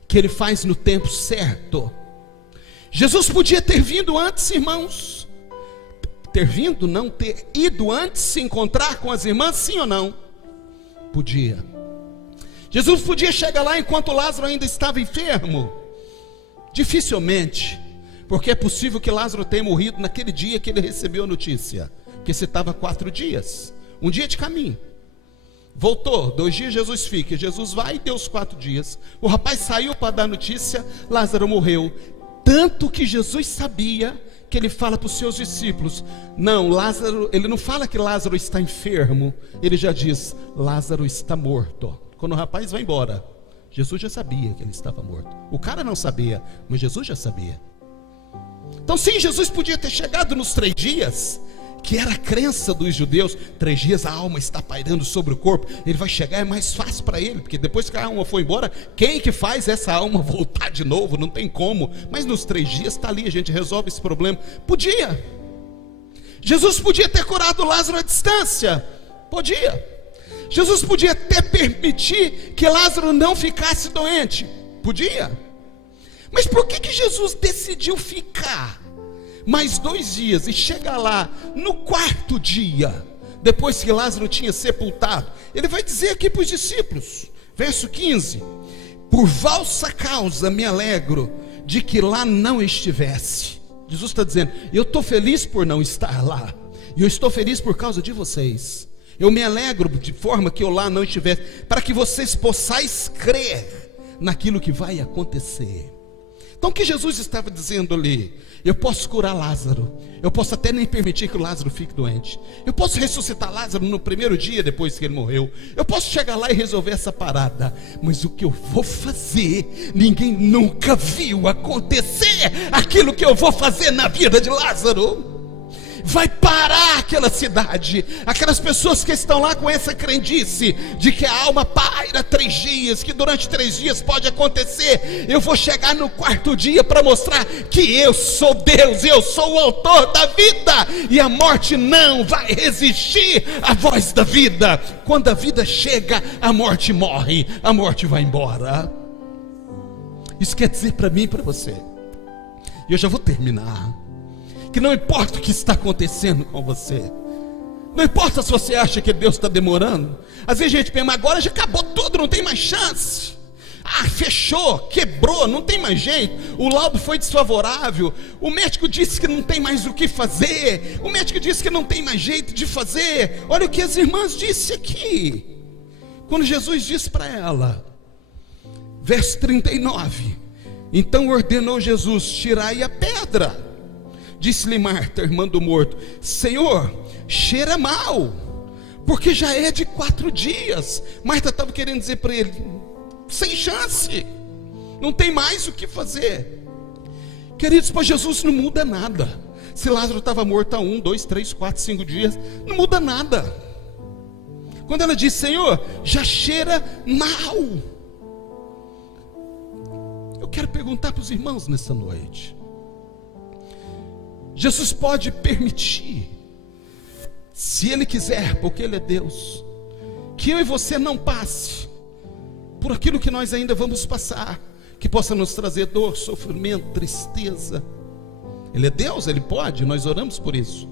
que Ele faz no tempo certo. Jesus podia ter vindo antes, irmãos. Ter vindo, não ter ido antes, se encontrar com as irmãs, sim ou não? Podia. Jesus podia chegar lá enquanto Lázaro ainda estava enfermo? Dificilmente, porque é possível que Lázaro tenha morrido naquele dia que ele recebeu a notícia, que se estava 4 dias, um dia de caminho. Voltou, 2 dias Jesus fica, Jesus vai e deu os 4 dias. O rapaz saiu para dar notícia, Lázaro morreu. Tanto que Jesus sabia que Ele fala para os seus discípulos: não, Lázaro, Ele não fala que Lázaro está enfermo, Ele já diz: Lázaro está morto. Quando o rapaz vai embora, Jesus já sabia que ele estava morto. O cara não sabia, mas Jesus já sabia. Então sim, Jesus podia ter chegado nos 3 dias, que era a crença dos judeus. 3 dias a alma está pairando sobre o corpo. Ele vai chegar, é mais fácil para ele, porque depois que a alma foi embora, quem que faz essa alma voltar de novo? Não tem como. Mas nos 3 dias está ali, a gente resolve esse problema. Podia. Jesus podia ter curado Lázaro à distância. Podia. Jesus podia até permitir que Lázaro não ficasse doente. Podia. Mas por que Jesus decidiu ficar mais 2 dias e chegar lá no 4º dia, depois que Lázaro tinha sepultado? Ele vai dizer aqui para os discípulos, verso 15: por vossa causa me alegro de que lá não estivesse. Jesus está dizendo, eu estou feliz por não estar lá, e eu estou feliz por causa de vocês. Eu me alegro de forma que eu lá não estivesse, para que vocês possais crer naquilo que vai acontecer. Então o que Jesus estava dizendo ali? Eu posso curar Lázaro, eu posso até nem permitir que o Lázaro fique doente, eu posso ressuscitar Lázaro no 1º dia depois que ele morreu, eu posso chegar lá e resolver essa parada, mas o que eu vou fazer, ninguém nunca viu acontecer. Aquilo que eu vou fazer na vida de Lázaro vai parar aquela cidade. Aquelas pessoas que estão lá com essa crendice de que a alma paira 3 dias, que durante 3 dias pode acontecer. Eu vou chegar no 4º dia para mostrar que eu sou Deus, eu sou o autor da vida, e a morte não vai resistir à voz da vida. Quando a vida chega, a morte morre, a morte vai embora. Isso quer dizer para mim e para você, e eu já vou terminar, que não importa o que está acontecendo com você, não importa se você acha que Deus está demorando. Às vezes a gente pensa, mas agora já acabou tudo, não tem mais chance. Fechou, quebrou, não tem mais jeito. O laudo foi desfavorável, o médico disse que não tem mais o que fazer, o médico disse que não tem mais jeito de fazer. Olha o que as irmãs disse aqui, quando Jesus disse para ela, verso 39, então ordenou Jesus, tirai a pedra. Disse-lhe Marta, irmã do morto, Senhor, cheira mal, porque já é de 4 dias. Marta estava querendo dizer para ele, sem chance, não tem mais o que fazer. Queridos, para Jesus não muda nada. Se Lázaro estava morto há 1, 2, 3, 4, 5 dias, não muda nada. Quando ela diz, Senhor, já cheira mal, eu quero perguntar para os irmãos nessa noite, Jesus pode permitir, se Ele quiser, porque Ele é Deus, que eu e você não passe por aquilo que nós ainda vamos passar, que possa nos trazer dor, sofrimento, tristeza. Ele é Deus, Ele pode, nós oramos por isso.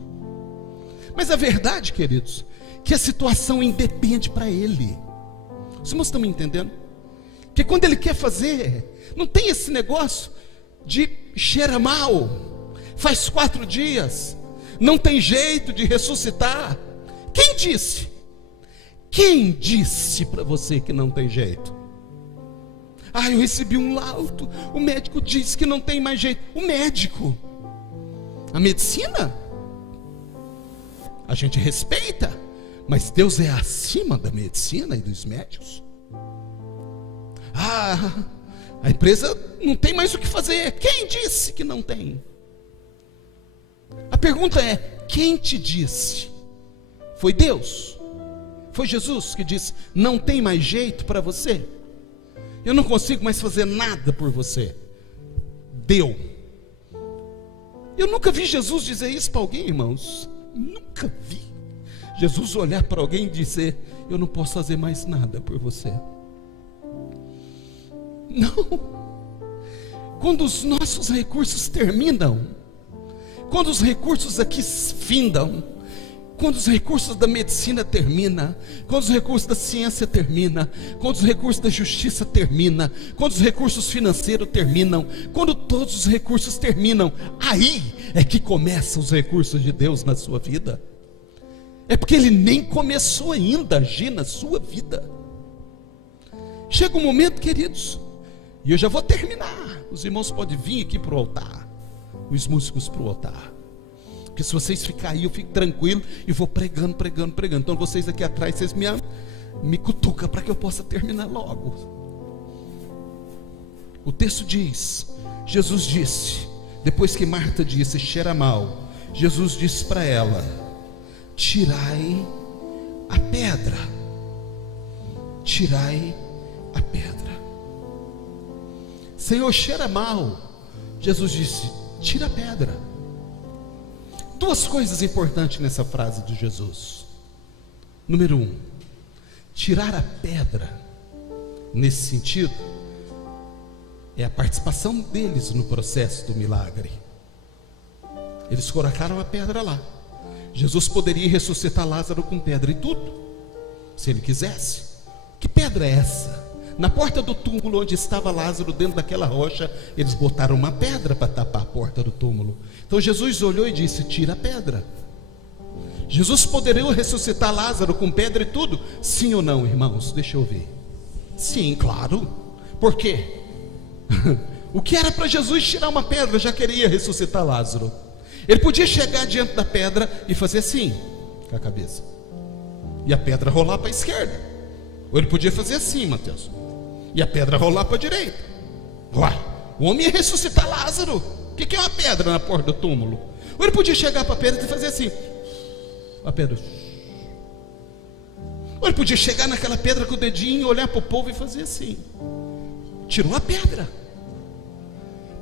Mas a verdade, queridos, que a situação independe para Ele. Os irmãos estão me entendendo? Que quando Ele quer fazer, não tem esse negócio de cheira mal, faz 4 dias, não tem jeito de ressuscitar. Quem disse? Quem disse para você que não tem jeito? Eu recebi um laudo, o médico disse que não tem mais jeito. O médico, a medicina, a gente respeita, mas Deus é acima da medicina e dos médicos. A empresa não tem mais o que fazer. Quem disse que não tem? A pergunta é, quem te disse? Foi Deus? Foi Jesus que disse, não tem mais jeito para você? Eu não consigo mais fazer nada por você. Deu. Eu nunca vi Jesus dizer isso para alguém, irmãos. Nunca vi Jesus olhar para alguém e dizer, eu não posso fazer mais nada por você. Não. Quando os nossos recursos terminam, quando os recursos aqui findam, quando os recursos da medicina terminam, quando os recursos da ciência terminam, quando os recursos da justiça terminam, quando os recursos financeiros terminam, quando todos os recursos terminam, aí é que começam os recursos de Deus na sua vida. É porque Ele nem começou ainda a agir na sua vida. Chega um momento, queridos, e eu já vou terminar. Os irmãos podem vir aqui para o altar, os músicos para o altar, porque se vocês ficarem aí, eu fico tranquilo e vou pregando. Então vocês aqui atrás, vocês me cutucam para que eu possa terminar logo. O texto diz, Jesus disse, depois que Marta disse, cheira mal, Jesus disse para ela, tirai a pedra. Tirai a pedra. Senhor, cheira mal. Jesus disse, tira a pedra. Duas coisas importantes nessa frase de Jesus. Número 1, tirar a pedra, nesse sentido, é a participação deles no processo do milagre. Eles colocaram a pedra lá. Jesus poderia ressuscitar Lázaro com pedra e tudo, se ele quisesse. Que pedra é essa? Na porta do túmulo onde estava Lázaro, dentro daquela rocha, eles botaram uma pedra para tapar a porta do túmulo. Então Jesus olhou e disse, tira a pedra. Jesus poderia ressuscitar Lázaro com pedra e tudo? Sim ou não, irmãos? Deixa eu ver. Sim, claro. Por quê? O que era para Jesus tirar uma pedra, já queria ressuscitar Lázaro. Ele podia chegar diante da pedra e fazer assim, com a cabeça, e a pedra rolar para a esquerda. Ou ele podia fazer assim, Mateus, e a pedra rolar para a direita. Uai, o homem ia ressuscitar Lázaro. O que é uma pedra na porta do túmulo? Ou ele podia chegar para a pedra e fazer assim, a pedra. Ou ele podia chegar naquela pedra com o dedinho, olhar para o povo e fazer assim. Tirou a pedra.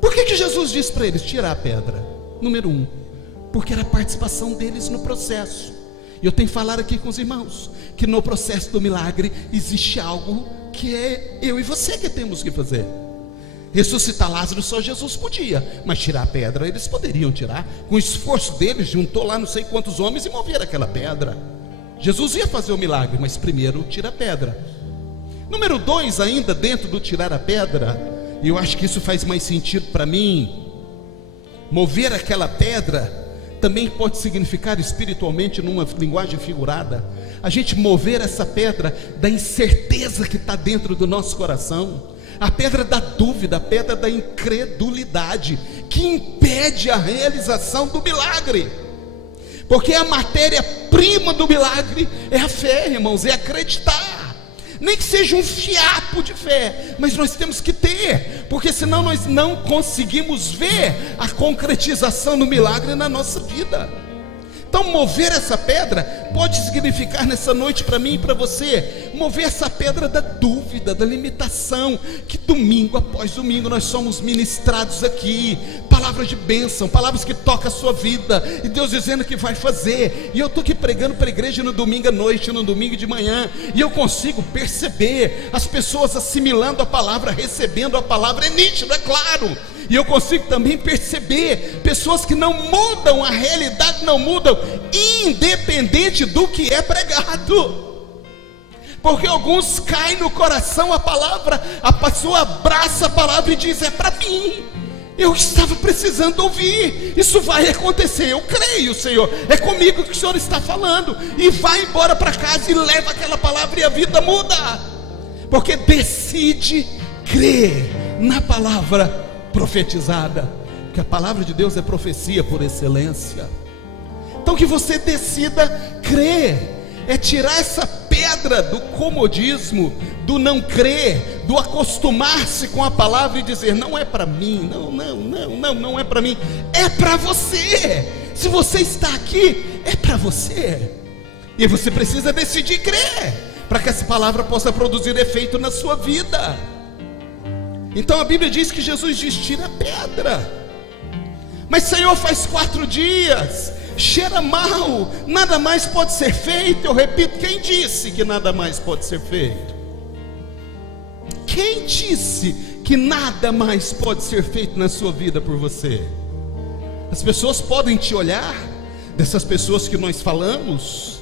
Por que Jesus disse para eles tirar a pedra? Número 1, porque era a participação deles no processo. E eu tenho que falar aqui com os irmãos, que no processo do milagre existe algo que é eu e você que temos que fazer. Ressuscitar Lázaro só Jesus podia, mas tirar a pedra eles poderiam tirar. Com o esforço deles, juntou lá não sei quantos homens e moveram aquela pedra. Jesus ia fazer o milagre, mas primeiro tira a pedra. Número 2, ainda dentro do tirar a pedra, e eu acho que isso faz mais sentido para mim, mover aquela pedra também pode significar espiritualmente, numa linguagem figurada, a gente mover essa pedra da incerteza que está dentro do nosso coração, a pedra da dúvida, a pedra da incredulidade, que impede a realização do milagre. Porque a matéria-prima do milagre é a fé, irmãos, é acreditar. Nem que seja um fiapo de fé, mas nós temos que ter, porque senão nós não conseguimos ver a concretização do milagre na nossa vida. Então mover essa pedra pode significar nessa noite para mim e para você, mover essa pedra da dúvida, da limitação, que domingo após domingo nós somos ministrados aqui, palavras de bênção, palavras que tocam a sua vida, e Deus dizendo que vai fazer, e eu estou aqui pregando para a igreja no domingo à noite, no domingo de manhã, e eu consigo perceber as pessoas assimilando a palavra, recebendo a palavra, é nítido, é claro. E eu consigo também perceber pessoas que não mudam, a realidade não mudam, independente do que é pregado. Porque alguns caem no coração a palavra, a pessoa abraça a palavra e diz, é para mim, eu estava precisando ouvir, isso vai acontecer, eu creio, Senhor, é comigo que o Senhor está falando, e vai embora para casa e leva aquela palavra e a vida muda, porque decide crer na palavra profetizada, porque a palavra de Deus é profecia por excelência. Então que você decida crer, é tirar essa pedra do comodismo, do não crer, do acostumar-se com a palavra e dizer, não é para mim, não é para mim, é para você. Se você está aqui, é para você, e você precisa decidir crer, para que essa palavra possa produzir efeito na sua vida. Então a Bíblia diz que Jesus diz, tira a pedra. Mas Senhor, faz 4 dias, cheira mal, nada mais pode ser feito. Eu repito, quem disse que nada mais pode ser feito? Quem disse que nada mais pode ser feito na sua vida por você? As pessoas podem te olhar, dessas pessoas que nós falamos,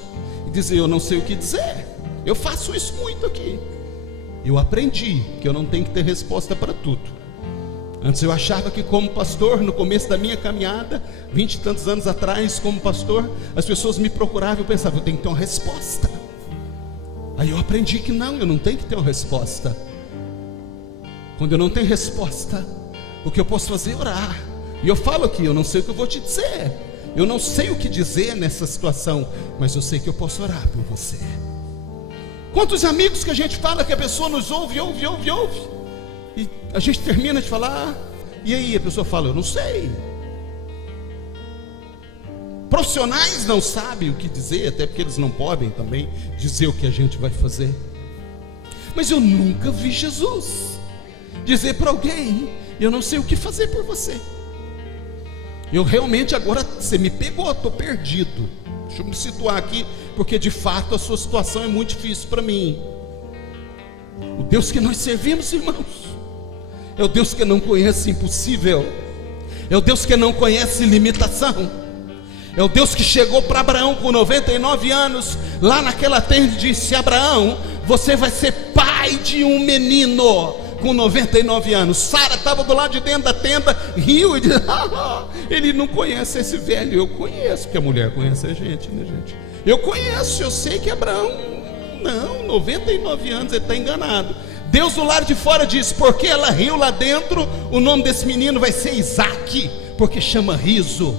e dizer, eu não sei o que dizer. Eu faço isso muito aqui. Eu aprendi que eu não tenho que ter resposta para tudo. Antes eu achava que como pastor, no começo da minha caminhada, 20 e tantos anos atrás como pastor, as pessoas me procuravam e eu pensava, eu tenho que ter uma resposta. Aí eu aprendi que não, eu não tenho que ter uma resposta. Quando eu não tenho resposta, o que eu posso fazer é orar. E eu falo aqui, eu não sei o que eu vou te dizer, eu não sei o que dizer nessa situação, mas eu sei que eu posso orar por você. Quantos amigos que a gente fala que a pessoa nos ouve, e A gente termina de falar, e aí a pessoa fala, eu não sei. Profissionais não sabem o que dizer, até porque eles não podem também dizer o que a gente vai fazer. Mas eu nunca vi Jesus dizer para alguém, eu não sei o que fazer por você. Eu realmente agora, você me pegou, estou perdido. Deixa eu me situar aqui, porque de fato a sua situação é muito difícil para mim. O Deus que nós servimos, irmãos, é o Deus que não conhece impossível, é o Deus que não conhece limitação. É o Deus que chegou para Abraão com 99 anos, lá naquela tenda, e disse: Abraão, você vai ser pai de um menino com 99 anos. Sara estava do lado de dentro da tenda, riu e disse: ele não conhece esse velho. Eu conheço, porque a mulher conhece a gente, né, gente? Eu conheço, eu sei que Abraão, não, 99 anos, ele está enganado. Deus do lado de fora disse: porque ela riu lá dentro, o nome desse menino vai ser Isaque, porque chama riso.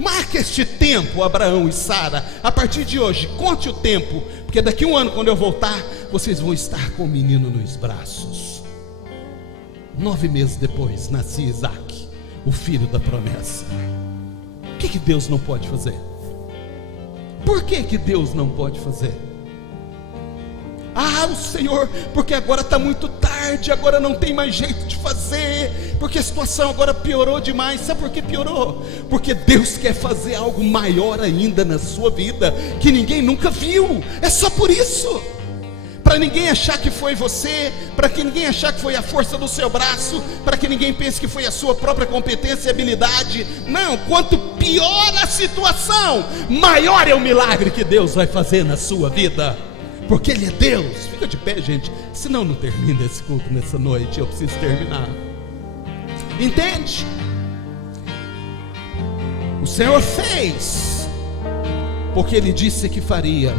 Marque este tempo, Abraão e Sara. A partir de hoje, conte o tempo, porque daqui a um ano, quando eu voltar, vocês vão estar com o menino nos braços. 9 meses depois, nascia Isaque, o filho da promessa. O que Deus não pode fazer? Por que Deus não pode fazer? O Senhor, porque agora está muito tarde, agora não tem mais jeito de fazer, porque a situação agora piorou demais. Sabe por que piorou? Porque Deus quer fazer algo maior ainda na sua vida, que ninguém nunca viu. É só por isso. Para ninguém achar que foi você, para que ninguém achar que foi a força do seu braço, para que ninguém pense que foi a sua própria competência e habilidade. Não, quanto pior a situação, maior é o milagre que Deus vai fazer na sua vida. Porque Ele é Deus. Fica de pé, gente, senão não termina esse culto nessa noite. Eu preciso terminar. Entende? O Senhor fez porque Ele disse que faria.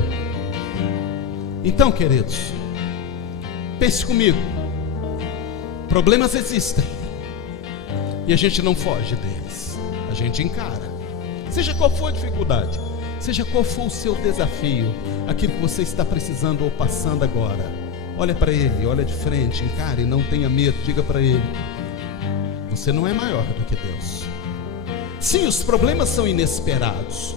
Então, queridos, pense comigo. Problemas existem e a gente não foge deles, a gente encara. Seja qual for a dificuldade, seja qual for o seu desafio, aquilo que você está precisando ou passando agora, olha para Ele, olha de frente, encare, não tenha medo. Diga para Ele: você não é maior do que Deus. Sim, os problemas são inesperados,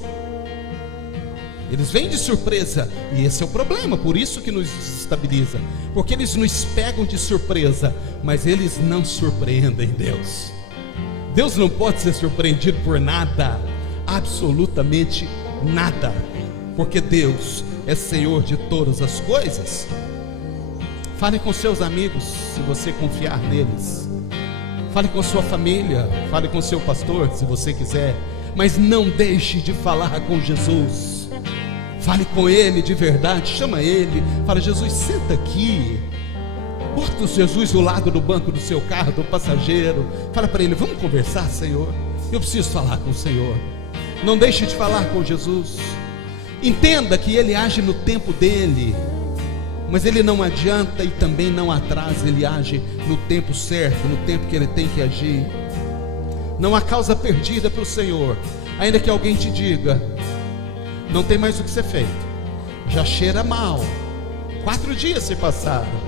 eles vêm de surpresa, e esse é o problema, por isso que nos desestabiliza, porque eles nos pegam de surpresa, mas eles não surpreendem Deus. Deus não pode ser surpreendido por nada, absolutamente nada, porque Deus é Senhor de todas as coisas. Fale com seus amigos, se você confiar neles. Fale com sua família, fale com seu pastor, se você quiser, mas não deixe de falar com Jesus. Fale com Ele de verdade, chama Ele, fala: Jesus, senta aqui. Bota Jesus do lado do banco do seu carro, do passageiro. Fala para Ele: vamos conversar, Senhor, eu preciso falar com o Senhor. Não deixe de falar com Jesus. Entenda que Ele age no tempo dEle, mas Ele não adianta e também não atrasa. Ele age no tempo certo, no tempo que Ele tem que agir. Não há causa perdida para o Senhor. Ainda que alguém te diga: não tem mais o que ser feito, já cheira mal, 4 dias se passaram.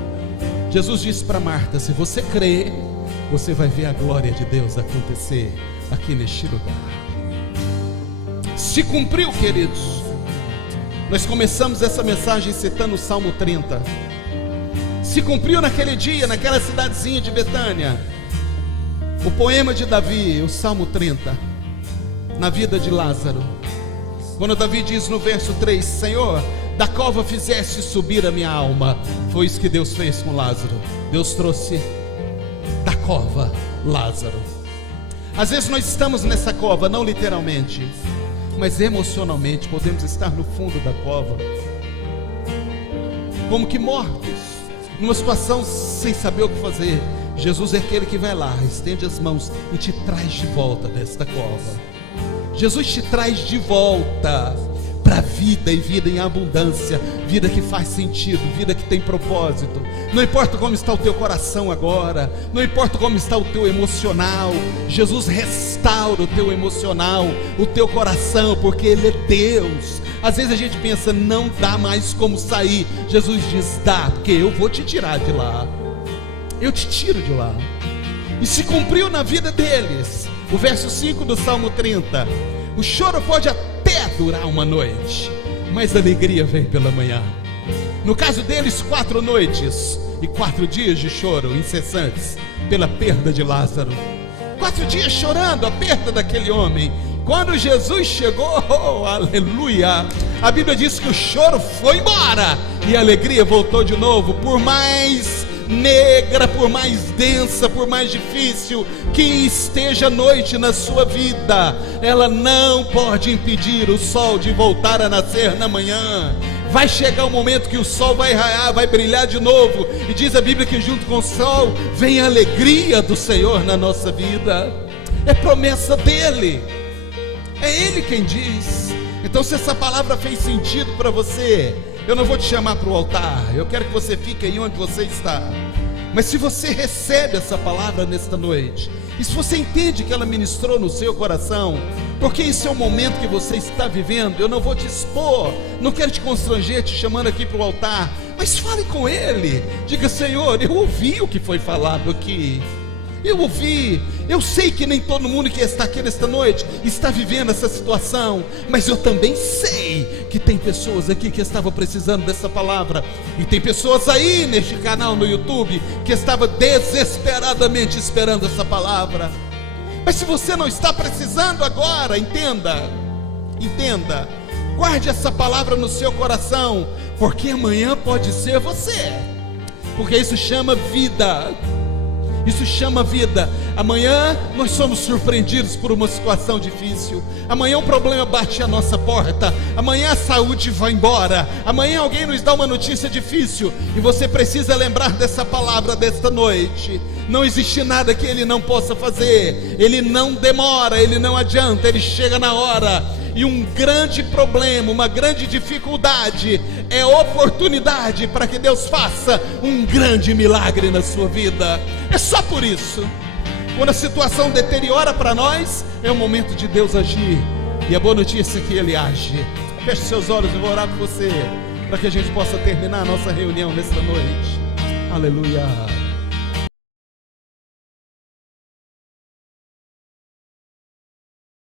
Jesus disse para Marta: se você crê, você vai ver a glória de Deus acontecer aqui neste lugar. Se cumpriu, queridos. Nós começamos essa mensagem citando o Salmo 30. Se cumpriu naquele dia, naquela cidadezinha de Betânia, o poema de Davi, o Salmo 30, na vida de Lázaro. Quando Davi diz no verso 3: Senhor, da cova fizeste subir a minha alma. Foi isso que Deus fez com Lázaro. Deus trouxe da cova Lázaro. Às vezes nós estamos nessa cova, não literalmente, mas emocionalmente. Podemos estar no fundo da cova, como que mortos, numa situação sem saber o que fazer. Jesus é aquele que vai lá, estende as mãos e te traz de volta desta cova. Jesus te traz de volta para a vida, e vida em abundância, vida que faz sentido, vida que tem propósito. Não importa como está o teu coração agora, não importa como está o teu emocional, Jesus restaura o teu emocional, o teu coração, porque Ele é Deus. Às vezes a gente pensa: não dá mais como sair. Jesus diz: dá, porque eu vou te tirar de lá. eu te tiro de lá. E se cumpriu na vida deles. O verso 5 do Salmo 30. O choro pode até durar uma noite, mas a alegria vem pela manhã. No caso deles, 4 noites e 4 dias de choro incessantes pela perda de Lázaro. 4 dias chorando a perda daquele homem. Quando Jesus chegou, oh, aleluia, a Bíblia diz que o choro foi embora e a alegria voltou de novo. Por mais negra, por mais densa, por mais difícil que esteja a noite na sua vida, ela não pode impedir o sol de voltar a nascer na manhã. Vai chegar um momento que o sol vai raiar, vai brilhar de novo, e diz a Bíblia que junto com o sol vem a alegria do Senhor na nossa vida. É promessa dele, é ele quem diz. Então, se essa palavra fez sentido para você, eu não vou te chamar para o altar, eu quero que você fique aí onde você está. Mas se você recebe essa palavra nesta noite, e se você entende que ela ministrou no seu coração, porque esse é o momento que você está vivendo, eu não vou te expor, não quero te constranger te chamando aqui para o altar, mas fale com ele, diga: Senhor, eu ouvi o que foi falado aqui, eu ouvi, eu sei que nem todo mundo que está aqui nesta noite está vivendo essa situação, mas eu também sei que tem pessoas aqui que estavam precisando dessa palavra, e tem pessoas aí neste canal no YouTube que estavam desesperadamente esperando essa palavra. Mas se você não está precisando agora, entenda, guarde essa palavra no seu coração, porque amanhã pode ser você, porque isso chama vida. Isso chama vida. Amanhã nós somos surpreendidos por uma situação difícil. Amanhã um problema bate à nossa porta. Amanhã a saúde vai embora. Amanhã alguém nos dá uma notícia difícil, e você precisa lembrar dessa palavra desta noite. Não existe nada que ele não possa fazer. Ele não demora, ele não adianta, ele chega na hora. E um grande problema, uma grande dificuldade é oportunidade para que Deus faça um grande milagre na sua vida. É só por isso. Quando a situação deteriora para nós, é o momento de Deus agir. E a boa notícia é que Ele age. Feche seus olhos, eu vou orar por você, para que a gente possa terminar a nossa reunião nesta noite. Aleluia.